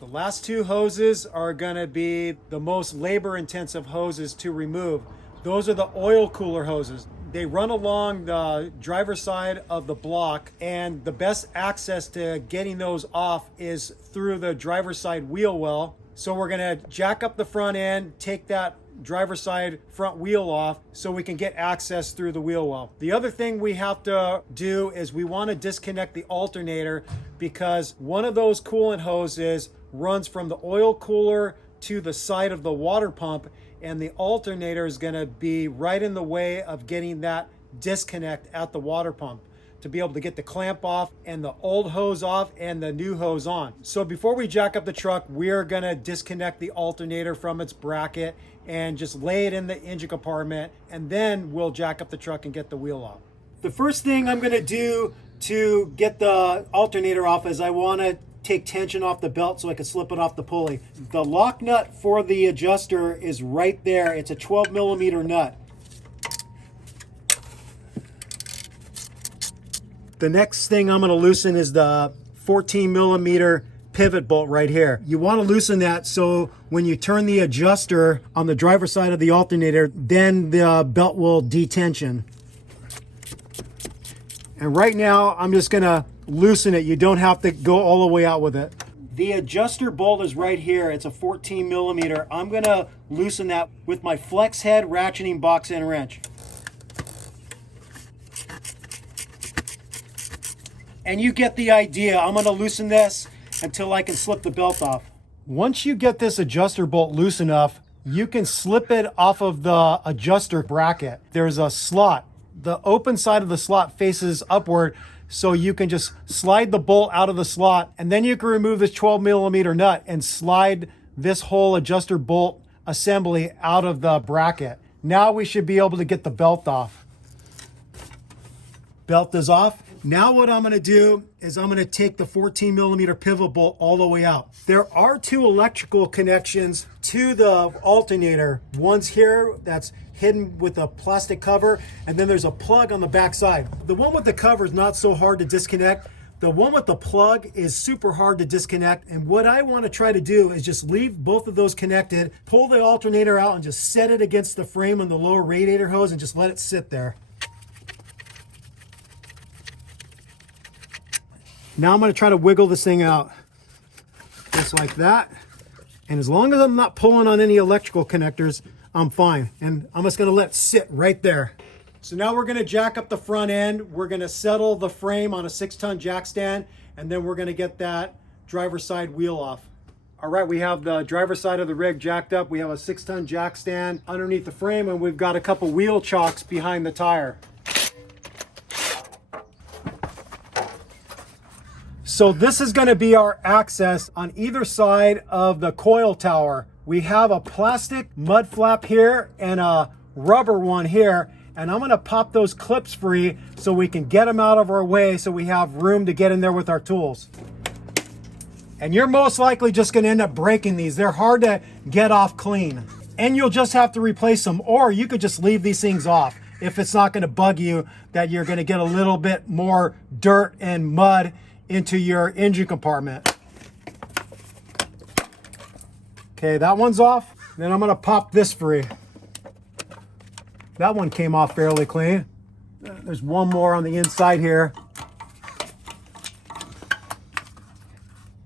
The last two hoses are going to be the most labor intensive hoses to remove. Those are the oil cooler hoses. They run along the driver's side of the block, and the best access to getting those off is through the driver's side wheel well. So we're going to jack up the front end, take that driver's side front wheel off so we can get access through the wheel well. The other thing we have to do is we want to disconnect the alternator, because one of those coolant hoses runs from the oil cooler to the side of the water pump, and the alternator is going to be right in the way of getting that disconnect at the water pump to be able to get the clamp off and the old hose off and the new hose on. So before we jack up the truck, we're going to disconnect the alternator from its bracket and just lay it in the engine compartment, and then we'll jack up the truck and get the wheel off. The first thing I'm going to do to get the alternator off is I want to take tension off the belt so I can slip it off the pulley. The lock nut for the adjuster is right there. It's a 12 millimeter nut. The next thing I'm going to loosen is the 14 millimeter pivot bolt right here. You want to loosen that so when you turn the adjuster on the driver's side of the alternator, then the belt will detension. And right now I'm just going to loosen it. You don't have to go all the way out with it. The adjuster bolt is right here. It's a 14 millimeter. I'm going to loosen that with my flex head ratcheting box end wrench. And you get the idea. I'm going to loosen this until I can slip the belt off. Once you get this adjuster bolt loose enough, you can slip it off of the adjuster bracket. There's a slot. The open side of the slot faces upward, so you can just slide the bolt out of the slot, and then you can remove this 12 millimeter nut and slide this whole adjuster bolt assembly out of the bracket. Now we should be able to get the belt off. Belt is off. Now what I'm going to do is I'm going to take the 14 millimeter pivot bolt all the way out. There are two electrical connections to the alternator. One's here that's hidden with a plastic cover, and then there's a plug on the back side. The one with the cover is not so hard to disconnect. The one with the plug is super hard to disconnect, and what I want to try to do is just leave both of those connected, pull the alternator out and just set it against the frame on the lower radiator hose and just let it sit there. Now I'm going to try to wiggle this thing out just like that, and as long as I'm not pulling on any electrical connectors, I'm fine. And I'm just going to let it sit right there. So now we're going to jack up the front end. We're going to settle the frame on a 6-ton jack stand, and then we're going to get that driver's side wheel off. All right, we have the driver's side of the rig jacked up. We have a 6-ton jack stand underneath the frame, and we've got a couple wheel chocks behind the tire. So this is going to be our access on either side of the coil tower. We have a plastic mud flap here and a rubber one here, and I'm going to pop those clips free so we can get them out of our way so we have room to get in there with our tools. And you're most likely just going to end up breaking these. They're hard to get off clean. And you'll just have to replace them, or you could just leave these things off if it's not going to bug you that you're going to get a little bit more dirt and mud into your engine compartment. Okay, that one's off. Then I'm going to pop this free. That one came off fairly clean. There's one more on the inside here.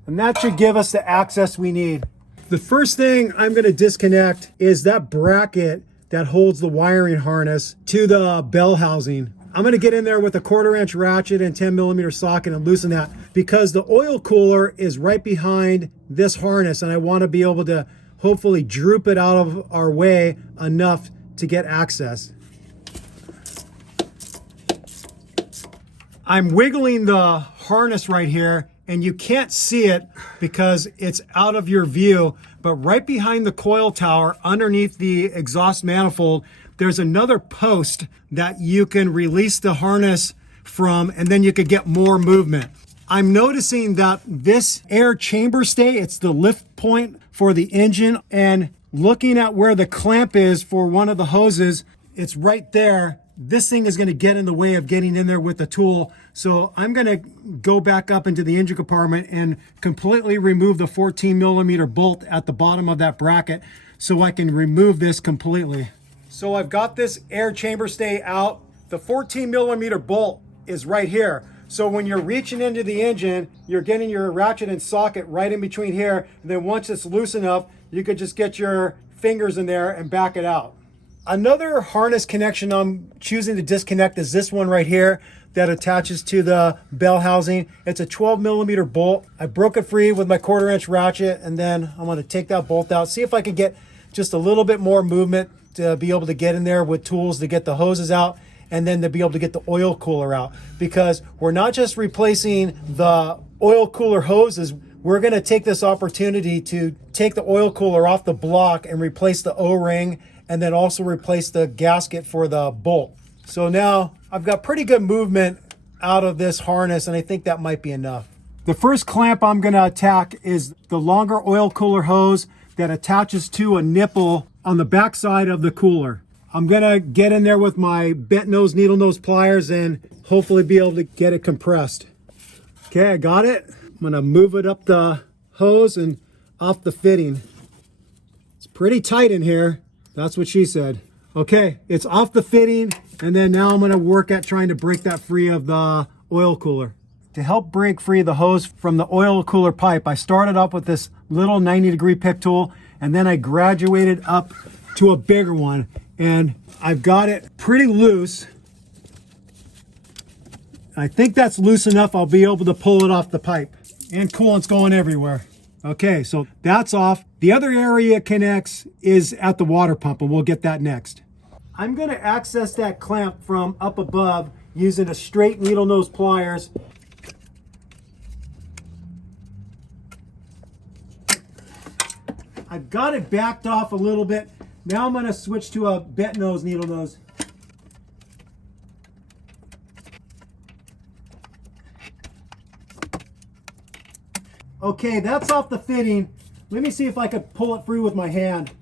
And that should give us the access we need. The first thing I'm going to disconnect is that bracket that holds the wiring harness to the bell housing. I'm going to get in there with a 1/4 inch ratchet and 10 millimeter socket and loosen that, because the oil cooler is right behind this harness, and I want to be able to hopefully droop it out of our way enough to get access. I'm wiggling the harness right here, and you can't see it because it's out of your view, but right behind the coil tower, underneath the exhaust manifold, there's another post that you can release the harness from, and then you could get more movement. I'm noticing that this air chamber stay, it's the lift point for the engine, and looking at where the clamp is for one of the hoses, it's right there. This thing is going to get in the way of getting in there with the tool. So I'm going to go back up into the engine compartment and completely remove the 14mm bolt at the bottom of that bracket so I can remove this completely. So I've got this air chamber stay out. The 14mm bolt is right here. So when you're reaching into the engine, you're getting your ratchet and socket right in between here. And then once it's loose enough, you could just get your fingers in there and back it out. Another harness connection I'm choosing to disconnect is this one right here that attaches to the bell housing. It's a 12mm bolt. I broke it free with my 1/4" ratchet, and then I'm going to take that bolt out, see if I can get just a little bit more movement to be able to get in there with tools to get the hoses out, and then to be able to get the oil cooler out. Because we're not just replacing the oil cooler hoses, we're going to take this opportunity to take the oil cooler off the block and replace the O-ring, and then also replace the gasket for the bolt. So now I've got pretty good movement out of this harness, and I think that might be enough. The first clamp I'm going to attack is the longer oil cooler hose that attaches to a nipple on the back side of the cooler. I'm going to get in there with my bent nose needle nose pliers and hopefully be able to get it compressed. Okay, I got it. I'm going to move it up the hose and off the fitting. It's pretty tight in here. That's what she said. Okay, it's off the fitting, and then now I'm going to work at trying to break that free of the oil cooler. To help break free the hose from the oil cooler pipe, I started up with this little 90-degree pick tool, and then I graduated up to a bigger one, and I've got it pretty loose. I think that's loose enough. I'll be able to pull it off the pipe, and coolant's going everywhere. Okay, so that's off. The other area it connects is at the water pump, and we'll get that next. I'm going to access that clamp from up above using a straight needle nose pliers. I've got it backed off a little bit. Now I'm going to switch to a bent nose needle nose. Okay, that's off the fitting. Let me see if I could pull it free with my hand.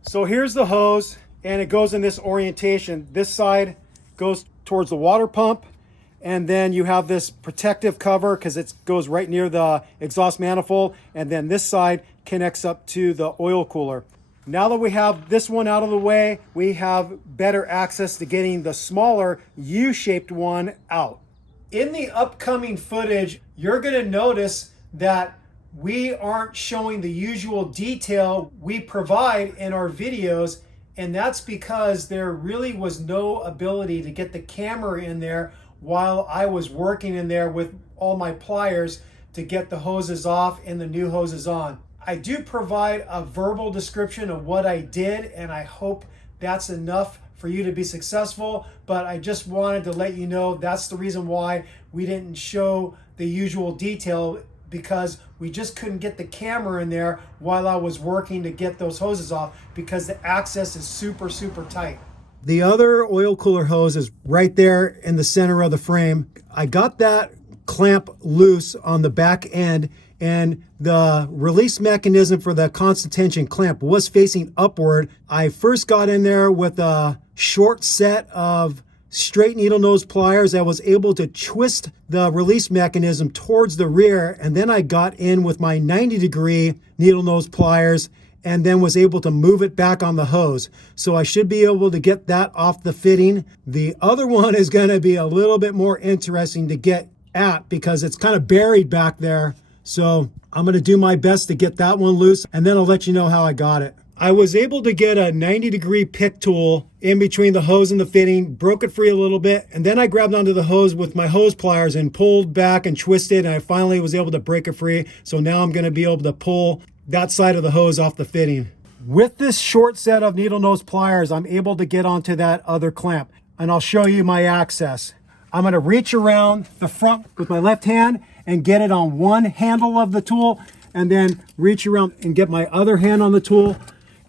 So here's the hose, and it goes in this orientation. This side goes towards the water pump, and then you have this protective cover because it goes right near the exhaust manifold, and then this side connects up to the oil cooler. Now that we have this one out of the way, we have better access to getting the smaller U-shaped one out. In the upcoming footage, you're going to notice that we aren't showing the usual detail we provide in our videos, and that's because there really was no ability to get the camera in there while I was working in there with all my pliers to get the hoses off and the new hoses on. I do provide a verbal description of what I did, and I hope that's enough for you to be successful, but I just wanted to let you know that's the reason why we didn't show the usual detail, because we just couldn't get the camera in there while I was working to get those hoses off because the access is super, super tight. The other oil cooler hose is right there in the center of the frame. I got that clamp loose on the back end, and the release mechanism for the constant tension clamp was facing upward. I first got in there with a short set of straight needle nose pliers. I was able to twist the release mechanism towards the rear, and then I got in with my 90-degree needle nose pliers and then was able to move it back on the hose. So I should be able to get that off the fitting. The other one is going to be a little bit more interesting to get at because it's kind of buried back there. So I'm going to do my best to get that one loose, and then I'll let you know how I got it. I was able to get a 90-degree pick tool in between the hose and the fitting, broke it free a little bit, and then I grabbed onto the hose with my hose pliers and pulled back and twisted, and I finally was able to break it free. So now I'm going to be able to pull that side of the hose off the fitting. With this short set of needle nose pliers, I'm able to get onto that other clamp, and I'll show you my access. I'm gonna reach around the front with my left hand and get it on one handle of the tool, and then reach around and get my other hand on the tool,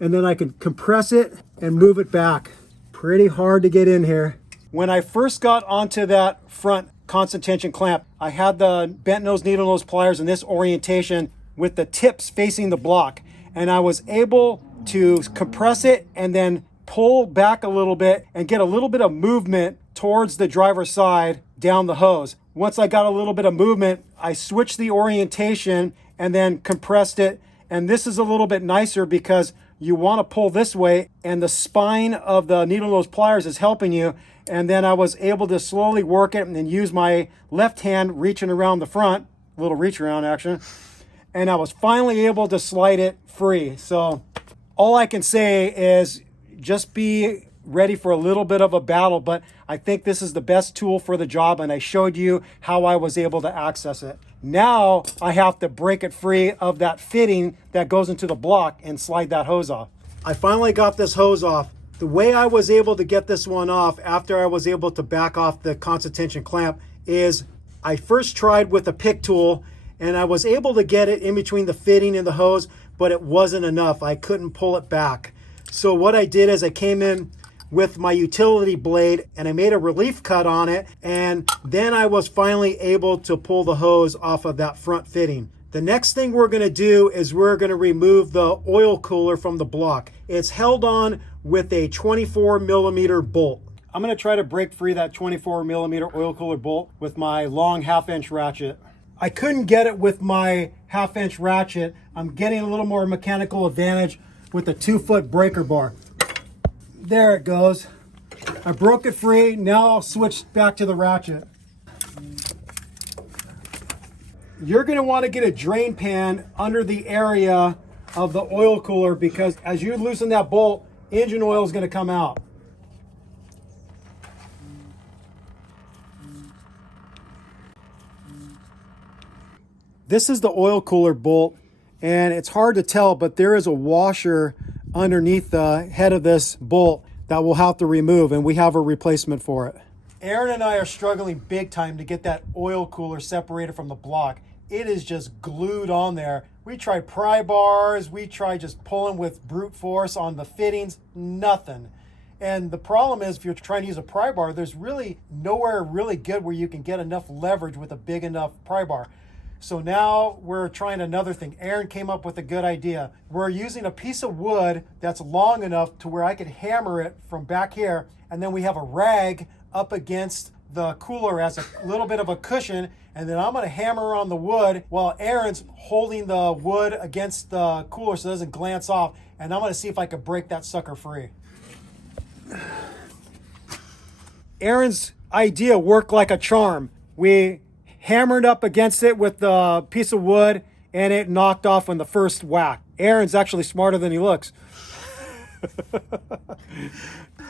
and then I can compress it and move it back. Pretty hard to get in here. When I first got onto that front constant tension clamp, I had the bent nose needle nose pliers in this orientation with the tips facing the block, and I was able to compress it and then pull back a little bit and get a little bit of movement towards the driver's side down the hose. Once I got a little bit of movement, I switched the orientation and then compressed it. And this is a little bit nicer because you want to pull this way and the spine of the needle nose pliers is helping you. And then I was able to slowly work it and then use my left hand reaching around the front, a little reach around action. And I was finally able to slide it free. So all I can say is just be ready for a little bit of a battle, but I think this is the best tool for the job, and I showed you how I was able to access it. Now I have to break it free of that fitting that goes into the block and slide that hose off. I finally got this hose off. The way I was able to get this one off after I was able to back off the constant tension clamp is I first tried with a pick tool, and I was able to get it in between the fitting and the hose, but it wasn't enough. I couldn't pull it back. So what I did is I came in with my utility blade and I made a relief cut on it, and then I was finally able to pull the hose off of that front fitting. The next thing we're going to do is we're going to remove the oil cooler from the block. It's held on with a 24mm bolt. I'm going to try to break free that 24mm oil cooler bolt with my long 1/2" ratchet. I couldn't get it with my 1/2" ratchet. I'm getting a little more mechanical advantage with the 2-foot breaker bar. There it goes. I broke it free. Now I'll switch back to the ratchet. You're going to want to get a drain pan under the area of the oil cooler because as you loosen that bolt, engine oil is going to come out. This is the oil cooler bolt, and it's hard to tell, but there is a washer underneath the head of this bolt that we'll have to remove, and we have a replacement for it. Aaron and I are struggling big time to get that oil cooler separated from the block. It is just glued on there. We tried pry bars, we tried just pulling with brute force on the fittings, nothing. And the problem is if you're trying to use a pry bar, there's really nowhere really good where you can get enough leverage with a big enough pry bar. So now we're trying another thing. Aaron came up with a good idea. We're using a piece of wood that's long enough to where I could hammer it from back here, and then we have a rag up against the cooler as a little bit of a cushion, and then I'm gonna hammer on the wood while Aaron's holding the wood against the cooler so it doesn't glance off, and I'm gonna see if I can break that sucker free. Aaron's idea worked like a charm. We hammered up against it with the piece of wood and it knocked off on the first whack. Aaron's actually smarter than he looks.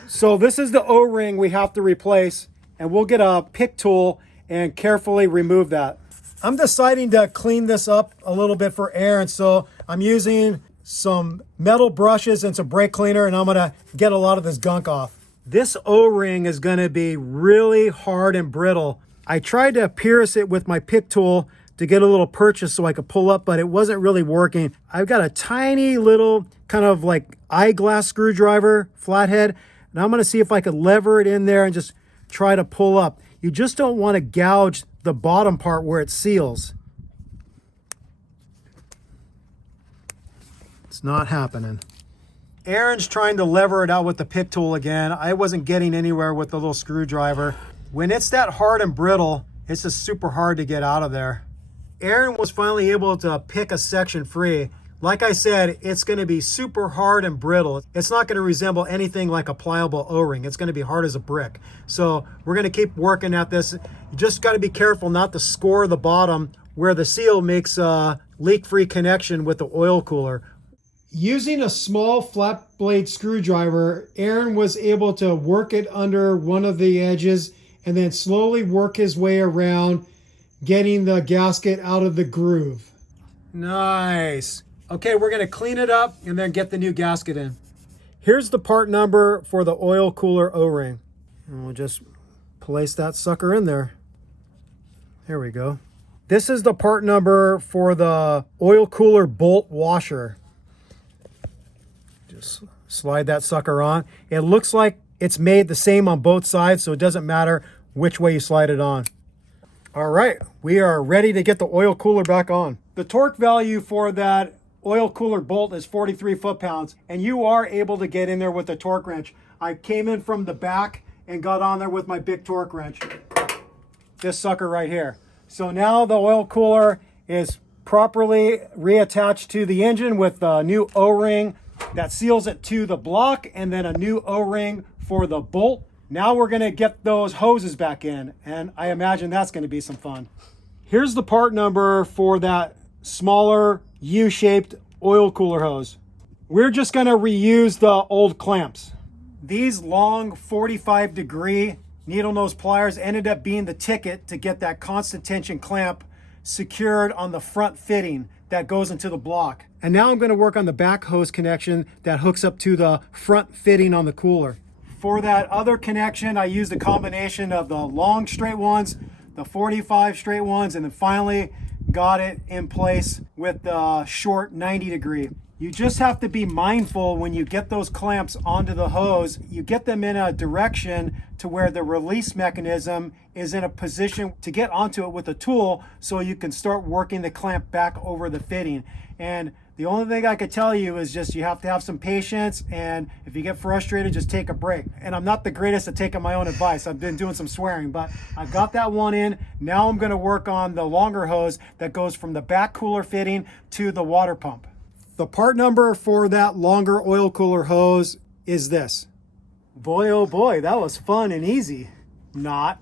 So this is the O-ring we have to replace, and we'll get a pick tool and carefully remove that. I'm deciding to clean this up a little bit for Aaron, so I'm using some metal brushes and some brake cleaner, and I'm gonna get a lot of this gunk off. This O-ring is gonna be really hard and brittle. I tried to pierce it with my pick tool to get a little purchase so I could pull up, but it wasn't really working. I've got a tiny little kind of like eyeglass screwdriver, flathead, and I'm gonna see if I could lever it in there and just try to pull up. You just don't want to gouge the bottom part where it seals. It's not happening. Aaron's trying to lever it out with the pick tool again. I wasn't getting anywhere with the little screwdriver. When it's that hard and brittle, it's just super hard to get out of there. Aaron was finally able to pick a section free. Like I said, it's going to be super hard and brittle. It's not going to resemble anything like a pliable O-ring. It's going to be hard as a brick. So we're going to keep working at this. You just got to be careful not to score the bottom where the seal makes a leak-free connection with the oil cooler. Using a small flat blade screwdriver, Aaron was able to work it under one of the edges and then slowly work his way around, getting the gasket out of the groove. Nice. Okay, we're gonna clean it up and then get the new gasket in. Here's the part number for the oil cooler O-ring. And we'll just place that sucker in there. There we go. This is the part number for the oil cooler bolt washer. Just slide that sucker on. It looks like it's made the same on both sides, so it doesn't matter which way you slide it on. All right, we are ready to get the oil cooler back on. The torque value for that oil cooler bolt is 43 foot-pounds, and you are able to get in there with the torque wrench. I came in from the back and got on there with my big torque wrench. This sucker right here. So now the oil cooler is properly reattached to the engine with a new O-ring that seals it to the block, and then a new O-ring for the bolt. Now we're gonna get those hoses back in, and I imagine that's gonna be some fun. Here's the part number for that smaller U-shaped oil cooler hose. We're just gonna reuse the old clamps. These long 45-degree needle nose pliers ended up being the ticket to get that constant tension clamp secured on the front fitting that goes into the block. And now I'm going to work on the back hose connection that hooks up to the front fitting on the cooler. For that other connection, I used a combination of the long straight ones, the 45 straight ones, and then finally got it in place with the short 90-degree. You just have to be mindful when you get those clamps onto the hose, you get them in a direction to where the release mechanism is in a position to get onto it with a tool so you can start working the clamp back over the fitting. And the only thing I could tell you is just you have to have some patience, and if you get frustrated, just take a break. And I'm not the greatest at taking my own advice. I've been doing some swearing, but I've got that one in. Now I'm gonna work on the longer hose that goes from the back cooler fitting to the water pump. The part number for that longer oil cooler hose is this. Boy, oh boy, that was fun and easy. Not.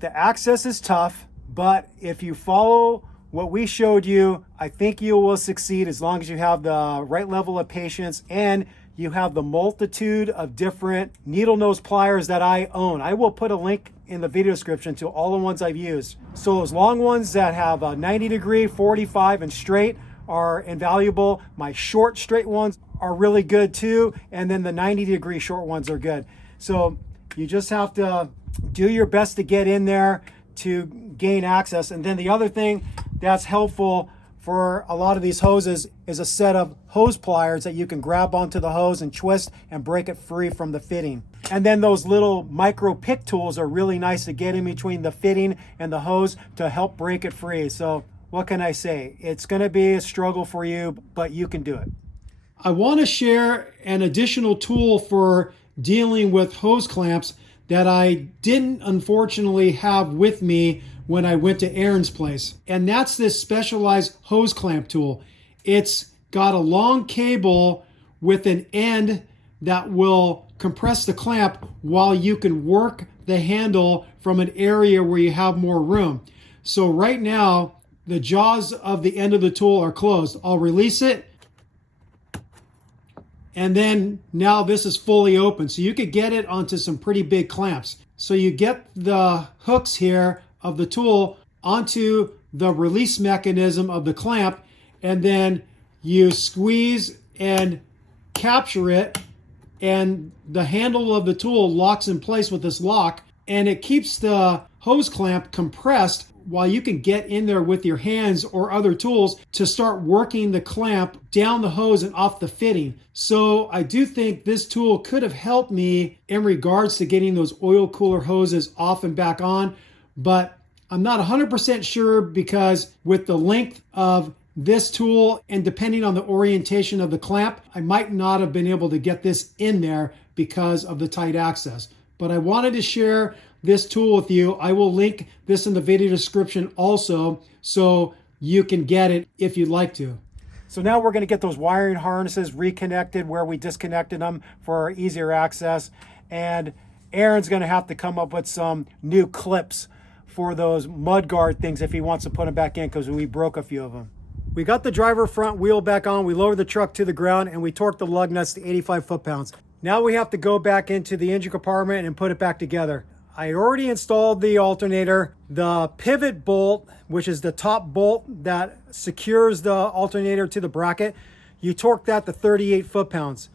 The access is tough, but if you follow what we showed you, I think you will succeed as long as you have the right level of patience and you have the multitude of different needle nose pliers that I own. I will put a link in the video description to all the ones I've used. So those long ones that have a 90-degree, 45 and straight are invaluable. My short straight ones are really good too, and then the 90-degree short ones are good. So you just have to do your best to get in there to gain access. And then the other thing that's helpful for a lot of these hoses is a set of hose pliers that you can grab onto the hose and twist and break it free from the fitting. And then those little micro pick tools are really nice to get in between the fitting and the hose to help break it free. So what can I say? It's going to be a struggle for you, but you can do it. I want to share an additional tool for dealing with hose clamps that I didn't unfortunately have with me when I went to Aaron's place. And that's this specialized hose clamp tool. It's got a long cable with an end that will compress the clamp while you can work the handle from an area where you have more room. So right now, the jaws of the end of the tool are closed. I'll release it. And then now this is fully open. So you could get it onto some pretty big clamps. So you get the hooks here of the tool onto the release mechanism of the clamp, and then you squeeze and capture it, and the handle of the tool locks in place with this lock, and it keeps the hose clamp compressed while you can get in there with your hands or other tools to start working the clamp down the hose and off the fitting. So I do think this tool could have helped me in regards to getting those oil cooler hoses off and back on, but I'm not 100% sure because with the length of this tool and depending on the orientation of the clamp, I might not have been able to get this in there because of the tight access. But I wanted to share this tool with you. I will link this in the video description also so you can get it if you'd like to. So now we're going to get those wiring harnesses reconnected where we disconnected them for easier access. And Aaron's going to have to come up with some new clips for those mud guard things if he wants to put them back in because we broke a few of them. We got the driver front wheel back on, we lowered the truck to the ground, and we torqued the lug nuts to 85 foot-pounds. Now we have to go back into the engine compartment and put it back together. I already installed the alternator. The pivot bolt, which is the top bolt that secures the alternator to the bracket, you torque that to 38 foot-pounds.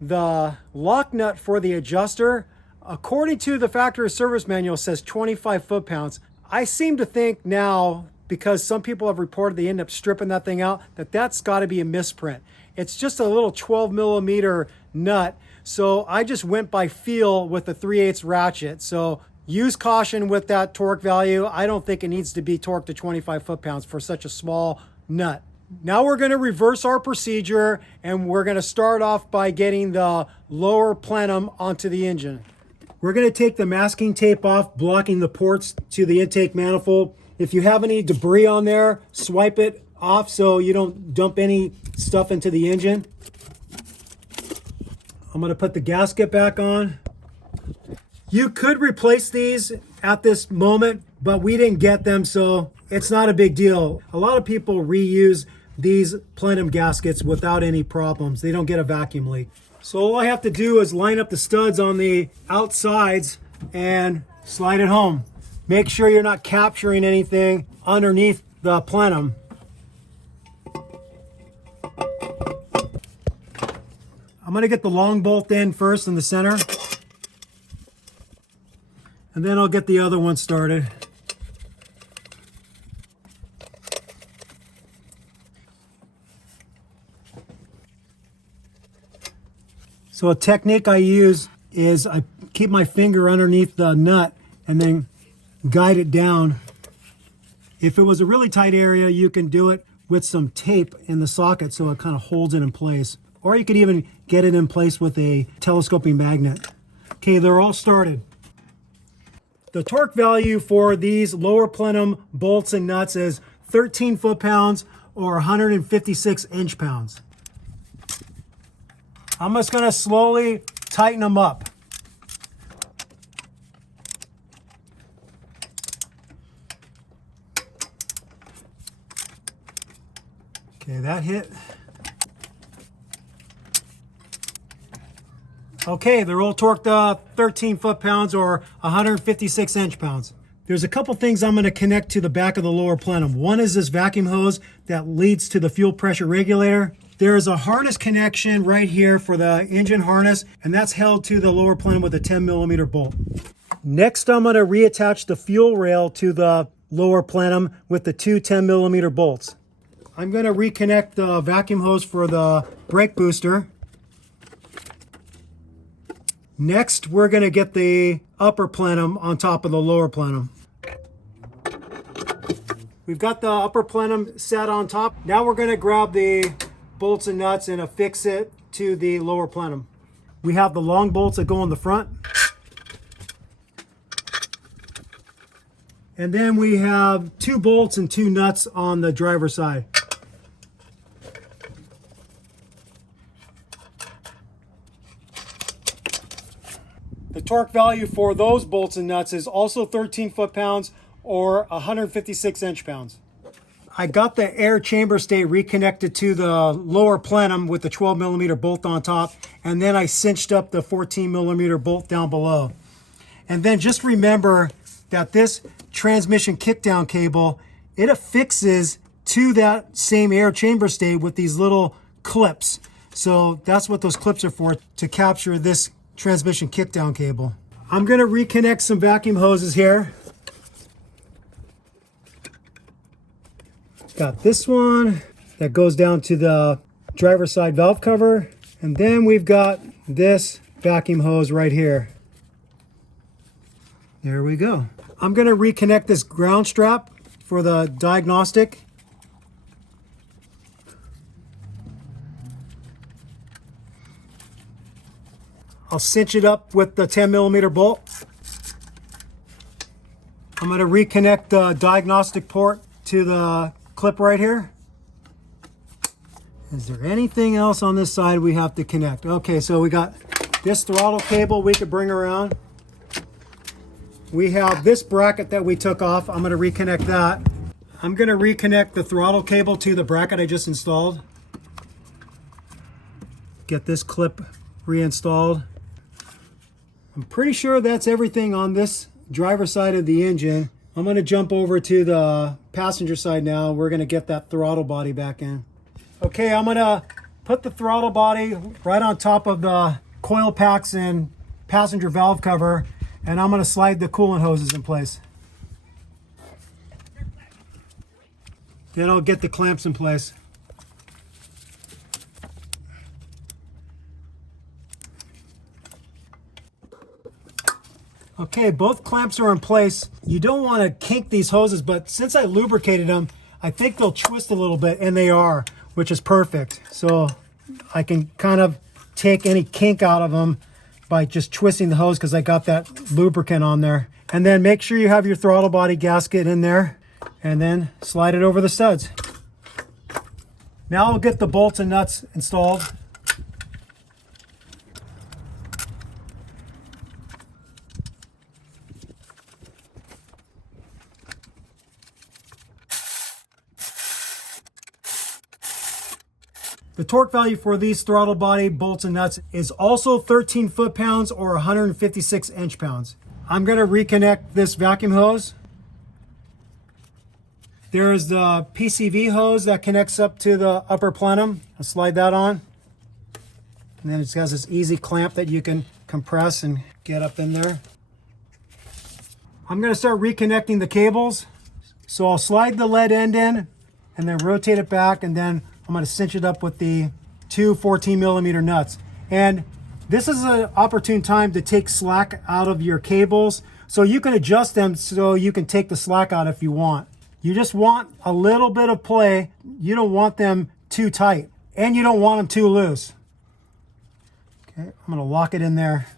The lock nut for the adjuster, According to the factory service manual, it says 25 foot-pounds. I seem to think now, because some people have reported they end up stripping that thing out, that's got to be a misprint. It's just a little 12 millimeter nut. So I just went by feel with the 3/8 ratchet. So use caution with that torque value. I don't think it needs to be torqued to 25 foot-pounds for such a small nut. Now we're going to reverse our procedure, and we're going to start off by getting the lower plenum onto the engine. We're going to take the masking tape off, blocking the ports to the intake manifold. If you have any debris on there, swipe it off so you don't dump any stuff into the engine. I'm going to put the gasket back on. You could replace these at this moment, but we didn't get them, so it's not a big deal. A lot of people reuse these plenum gaskets without any problems. They don't get a vacuum leak. So all I have to do is line up the studs on the outsides and slide it home. Make sure you're not capturing anything underneath the plenum. I'm going to get the long bolt in first in the center, and then I'll get the other one started. So a technique I use is I keep my finger underneath the nut and then guide it down. If it was a really tight area, you can do it with some tape in the socket so it kind of holds it in place. Or you could even get it in place with a telescoping magnet. Okay, they're all started. The torque value for these lower plenum bolts and nuts is 13 foot-pounds or 156 inch-pounds. I'm just going to slowly tighten them up. Okay, that hit. Okay, they're all torqued 13 foot-pounds or 156 inch-pounds. There's a couple things I'm going to connect to the back of the lower plenum. One is this vacuum hose that leads to the fuel pressure regulator. There's a harness connection right here for the engine harness, and that's held to the lower plenum with a 10 millimeter bolt. Next, I'm going to reattach the fuel rail to the lower plenum with the two 10 millimeter bolts. I'm going to reconnect the vacuum hose for the brake booster. Next, we're going to get the upper plenum on top of the lower plenum. We've got the upper plenum set on top. Now we're going to grab the bolts and nuts and affix it to the lower plenum. We have the long bolts that go on the front. And then we have two bolts and two nuts on the driver's side. The torque value for those bolts and nuts is also 13 foot-pounds or 156 inch-pounds. I got the air chamber stay reconnected to the lower plenum with the 12 millimeter bolt on top, and then I cinched up the 14 millimeter bolt down below. And then just remember that this transmission kickdown cable, it affixes to that same air chamber stay with these little clips. So that's what those clips are for, to capture this transmission kickdown cable. I'm going to reconnect some vacuum hoses here. Got this one that goes down to the driver's side valve cover, and then we've got this vacuum hose right here. There we go. I'm going to reconnect this ground strap for the diagnostic. I'll cinch it up with the 10 millimeter bolt. I'm going to reconnect the diagnostic port to the clip right here. Is there anything else on this side we have to connect? Okay, so we got this throttle cable we could bring around. We have this bracket that we took off. I'm going to reconnect that. I'm going to reconnect the throttle cable to the bracket I just installed. Get this clip reinstalled. I'm pretty sure that's everything on this driver's side of the engine. I'm going to jump over to the passenger side now. We're going to get that throttle body back in. Okay, I'm going to put the throttle body right on top of the coil packs and passenger valve cover, and I'm going to slide the coolant hoses in place. Then I'll get the clamps in place. Okay, both clamps are in place. You don't want to kink these hoses, but since I lubricated them, I think they'll twist a little bit, and they are, which is perfect. So I can kind of take any kink out of them by just twisting the hose because I got that lubricant on there. And then make sure you have your throttle body gasket in there, and then slide it over the studs. Now I'll get the bolts and nuts installed. The torque value for these throttle body bolts and nuts is also 13 foot-pounds or 156 inch-pounds. I'm going to reconnect this vacuum hose. There's the PCV hose that connects up to the upper plenum. I'll slide that on. And then it has this easy clamp that you can compress and get up in there. I'm going to start reconnecting the cables. So I'll slide the lead end in and then rotate it back, and then I'm going to cinch it up with the two 14mm nuts. And this is an opportune time to take slack out of your cables, so you can adjust them so you can take the slack out if you want. You just want a little bit of play. You don't want them too tight, and you don't want them too loose. Okay, I'm going to lock it in there.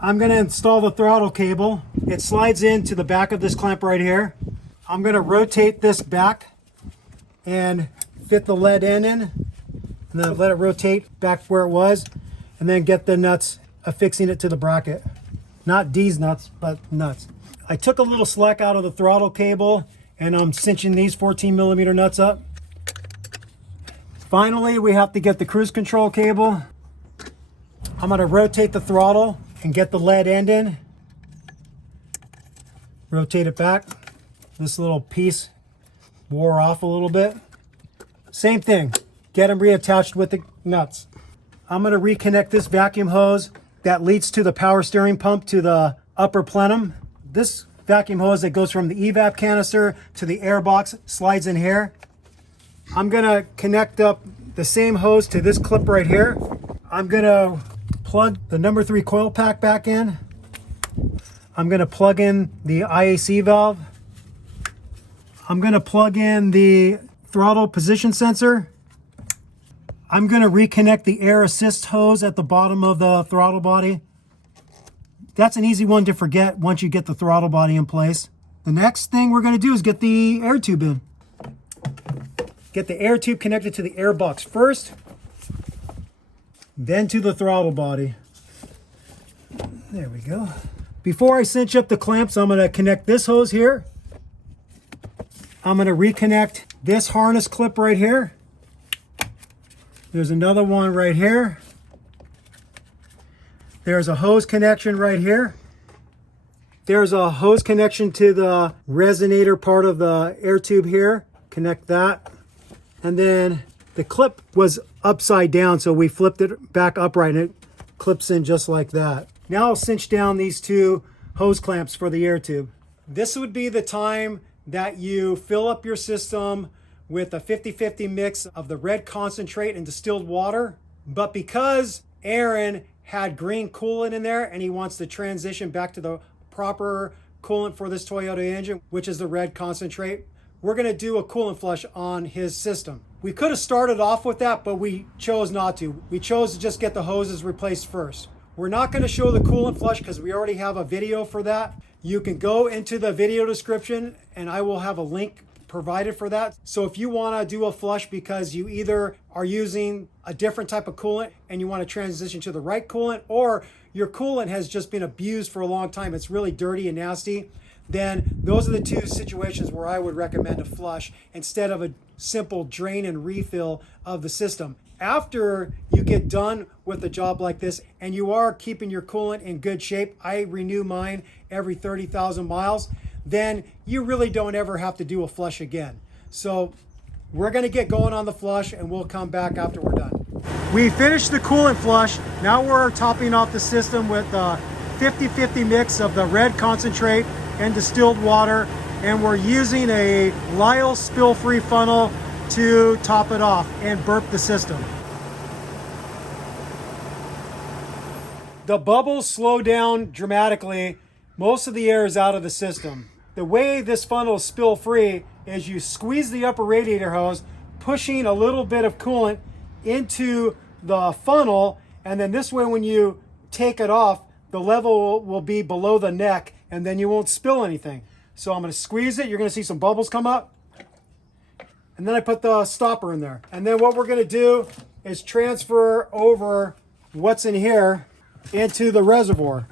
I'm going to install the throttle cable. It slides into the back of this clamp right here. I'm going to rotate this back and fit the lead end in, and then let it rotate back where it was, and then get the nuts affixing it to the bracket. Not these nuts, but nuts. I took a little slack out of the throttle cable, and I'm cinching these 14mm nuts up. Finally, we have to get the cruise control cable. I'm going to rotate the throttle and get the lead end in. Rotate it back. This little piece wore off a little bit. Same thing, get them reattached with the nuts. I'm going to reconnect this vacuum hose that leads to the power steering pump to the upper plenum. This vacuum hose that goes from the evap canister to the air box slides in here. I'm going to connect up the same hose to this clip right here. I'm going to plug the number 3 coil pack back in. I'm going to plug in the IAC valve. I'm going to plug in the throttle position sensor. I'm going to reconnect the air assist hose at the bottom of the throttle body. That's an easy one to forget once you get the throttle body in place. The next thing we're going to do is get the air tube in. Get the air tube connected to the air box first, then to the throttle body. There we go. Before I cinch up the clamps, I'm going to connect this hose here. I'm going to reconnect this harness clip right here. There's another one right here. There's a hose connection right here. There's a hose connection to the resonator part of the air tube here. Connect that. And then the clip was upside down, so we flipped it back upright and it clips in just like that. Now I'll cinch down these two hose clamps for the air tube. This would be the time that you fill up your system with a 50-50 mix of the red concentrate and distilled water. But because Aaron had green coolant in there and he wants to transition back to the proper coolant for this Toyota engine, which is the red concentrate, we're going to do a coolant flush on his system. We could have started off with that, but we chose not to. We chose to just get the hoses replaced first. We're not going to show the coolant flush because we already have a video for that. You can go into the video description and I will have a link provided for that. So if you want to do a flush because you either are using a different type of coolant and you want to transition to the right coolant, or your coolant has just been abused for a long time, it's really dirty and nasty, then those are the two situations where I would recommend a flush instead of a simple drain and refill of the system. After you get done with a job like this and you are keeping your coolant in good shape, I renew mine every 30,000 miles, then you really don't ever have to do a flush again. So we're going to get going on the flush and we'll come back after we're done. We finished the coolant flush. Now we're topping off the system with a 50-50 mix of the red concentrate and distilled water. And we're using a Lyle spill-free funnel to top it off and burp the system. The bubbles slow down dramatically. Most of the air is out of the system. The way this funnel is spill-free is you squeeze the upper radiator hose, pushing a little bit of coolant into the funnel, and then this way when you take it off, the level will be below the neck, and then you won't spill anything. So I'm going to squeeze it. You're going to see some bubbles come up. And then I put the stopper in there. And then what we're going to do is transfer over what's in here into the reservoir.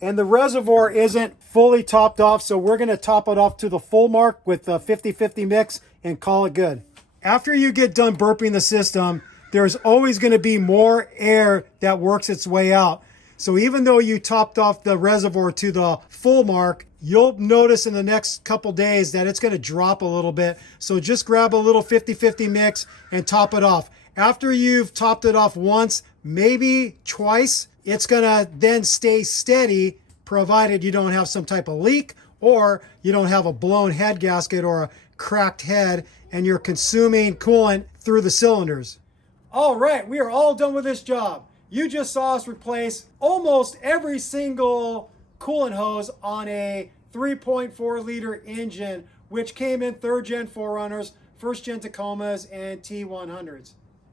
And the reservoir isn't fully topped off, so we're going to top it off to the full mark with the 50-50 mix and call it good. After you get done burping the system, there's always going to be more air that works its way out. So even though you topped off the reservoir to the full mark, you'll notice in the next couple days that it's going to drop a little bit. So just grab a little 50-50 mix and top it off. After you've topped it off once, maybe twice, it's going to then stay steady, provided you don't have some type of leak or you don't have a blown head gasket or a cracked head and you're consuming coolant through the cylinders. All right, we are all done with this job. You just saw us replace almost every single coolant hose on a 3.4 liter engine, which came in 3rd gen 4Runners, 1st gen Tacomas, and T100s.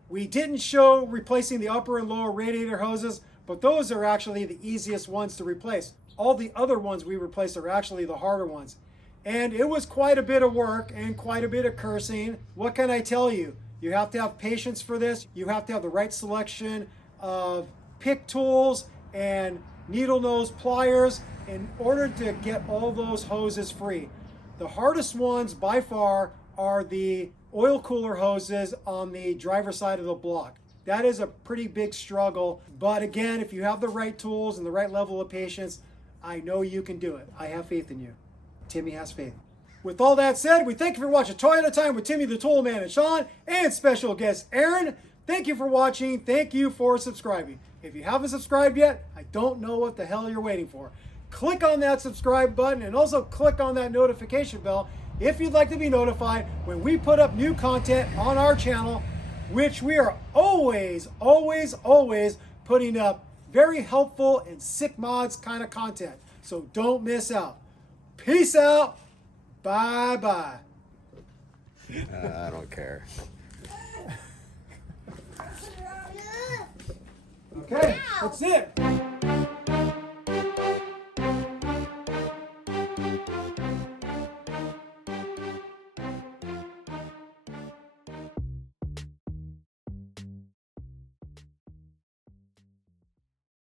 We didn't show replacing the upper and lower radiator hoses, but those are actually the easiest ones to replace. All the other ones we replaced are actually the harder ones. And it was quite a bit of work and quite a bit of cursing. What can I tell you? You have to have patience for this. You have to have the right selection of pick tools and needle nose pliers in order to get all those hoses free. The hardest ones by far are the oil cooler hoses on the driver's side of the block. That is a pretty big struggle, but again, if you have the right tools and the right level of patience, I know you can do it. I have faith in you. Timmy has faith. With all that said, we thank you for watching Toy at a Time with Timmy the Tool Man and Sean and special guest Aaron. Thank you for watching. Thank you for subscribing. If you haven't subscribed yet, I don't know what the hell you're waiting for. Click on that subscribe button and also click on that notification bell if you'd like to be notified when we put up new content on our channel, which we are always putting up very helpful and sick mods kind of content. So don't miss out. Peace out. Bye-bye. I don't care. Okay, that's it.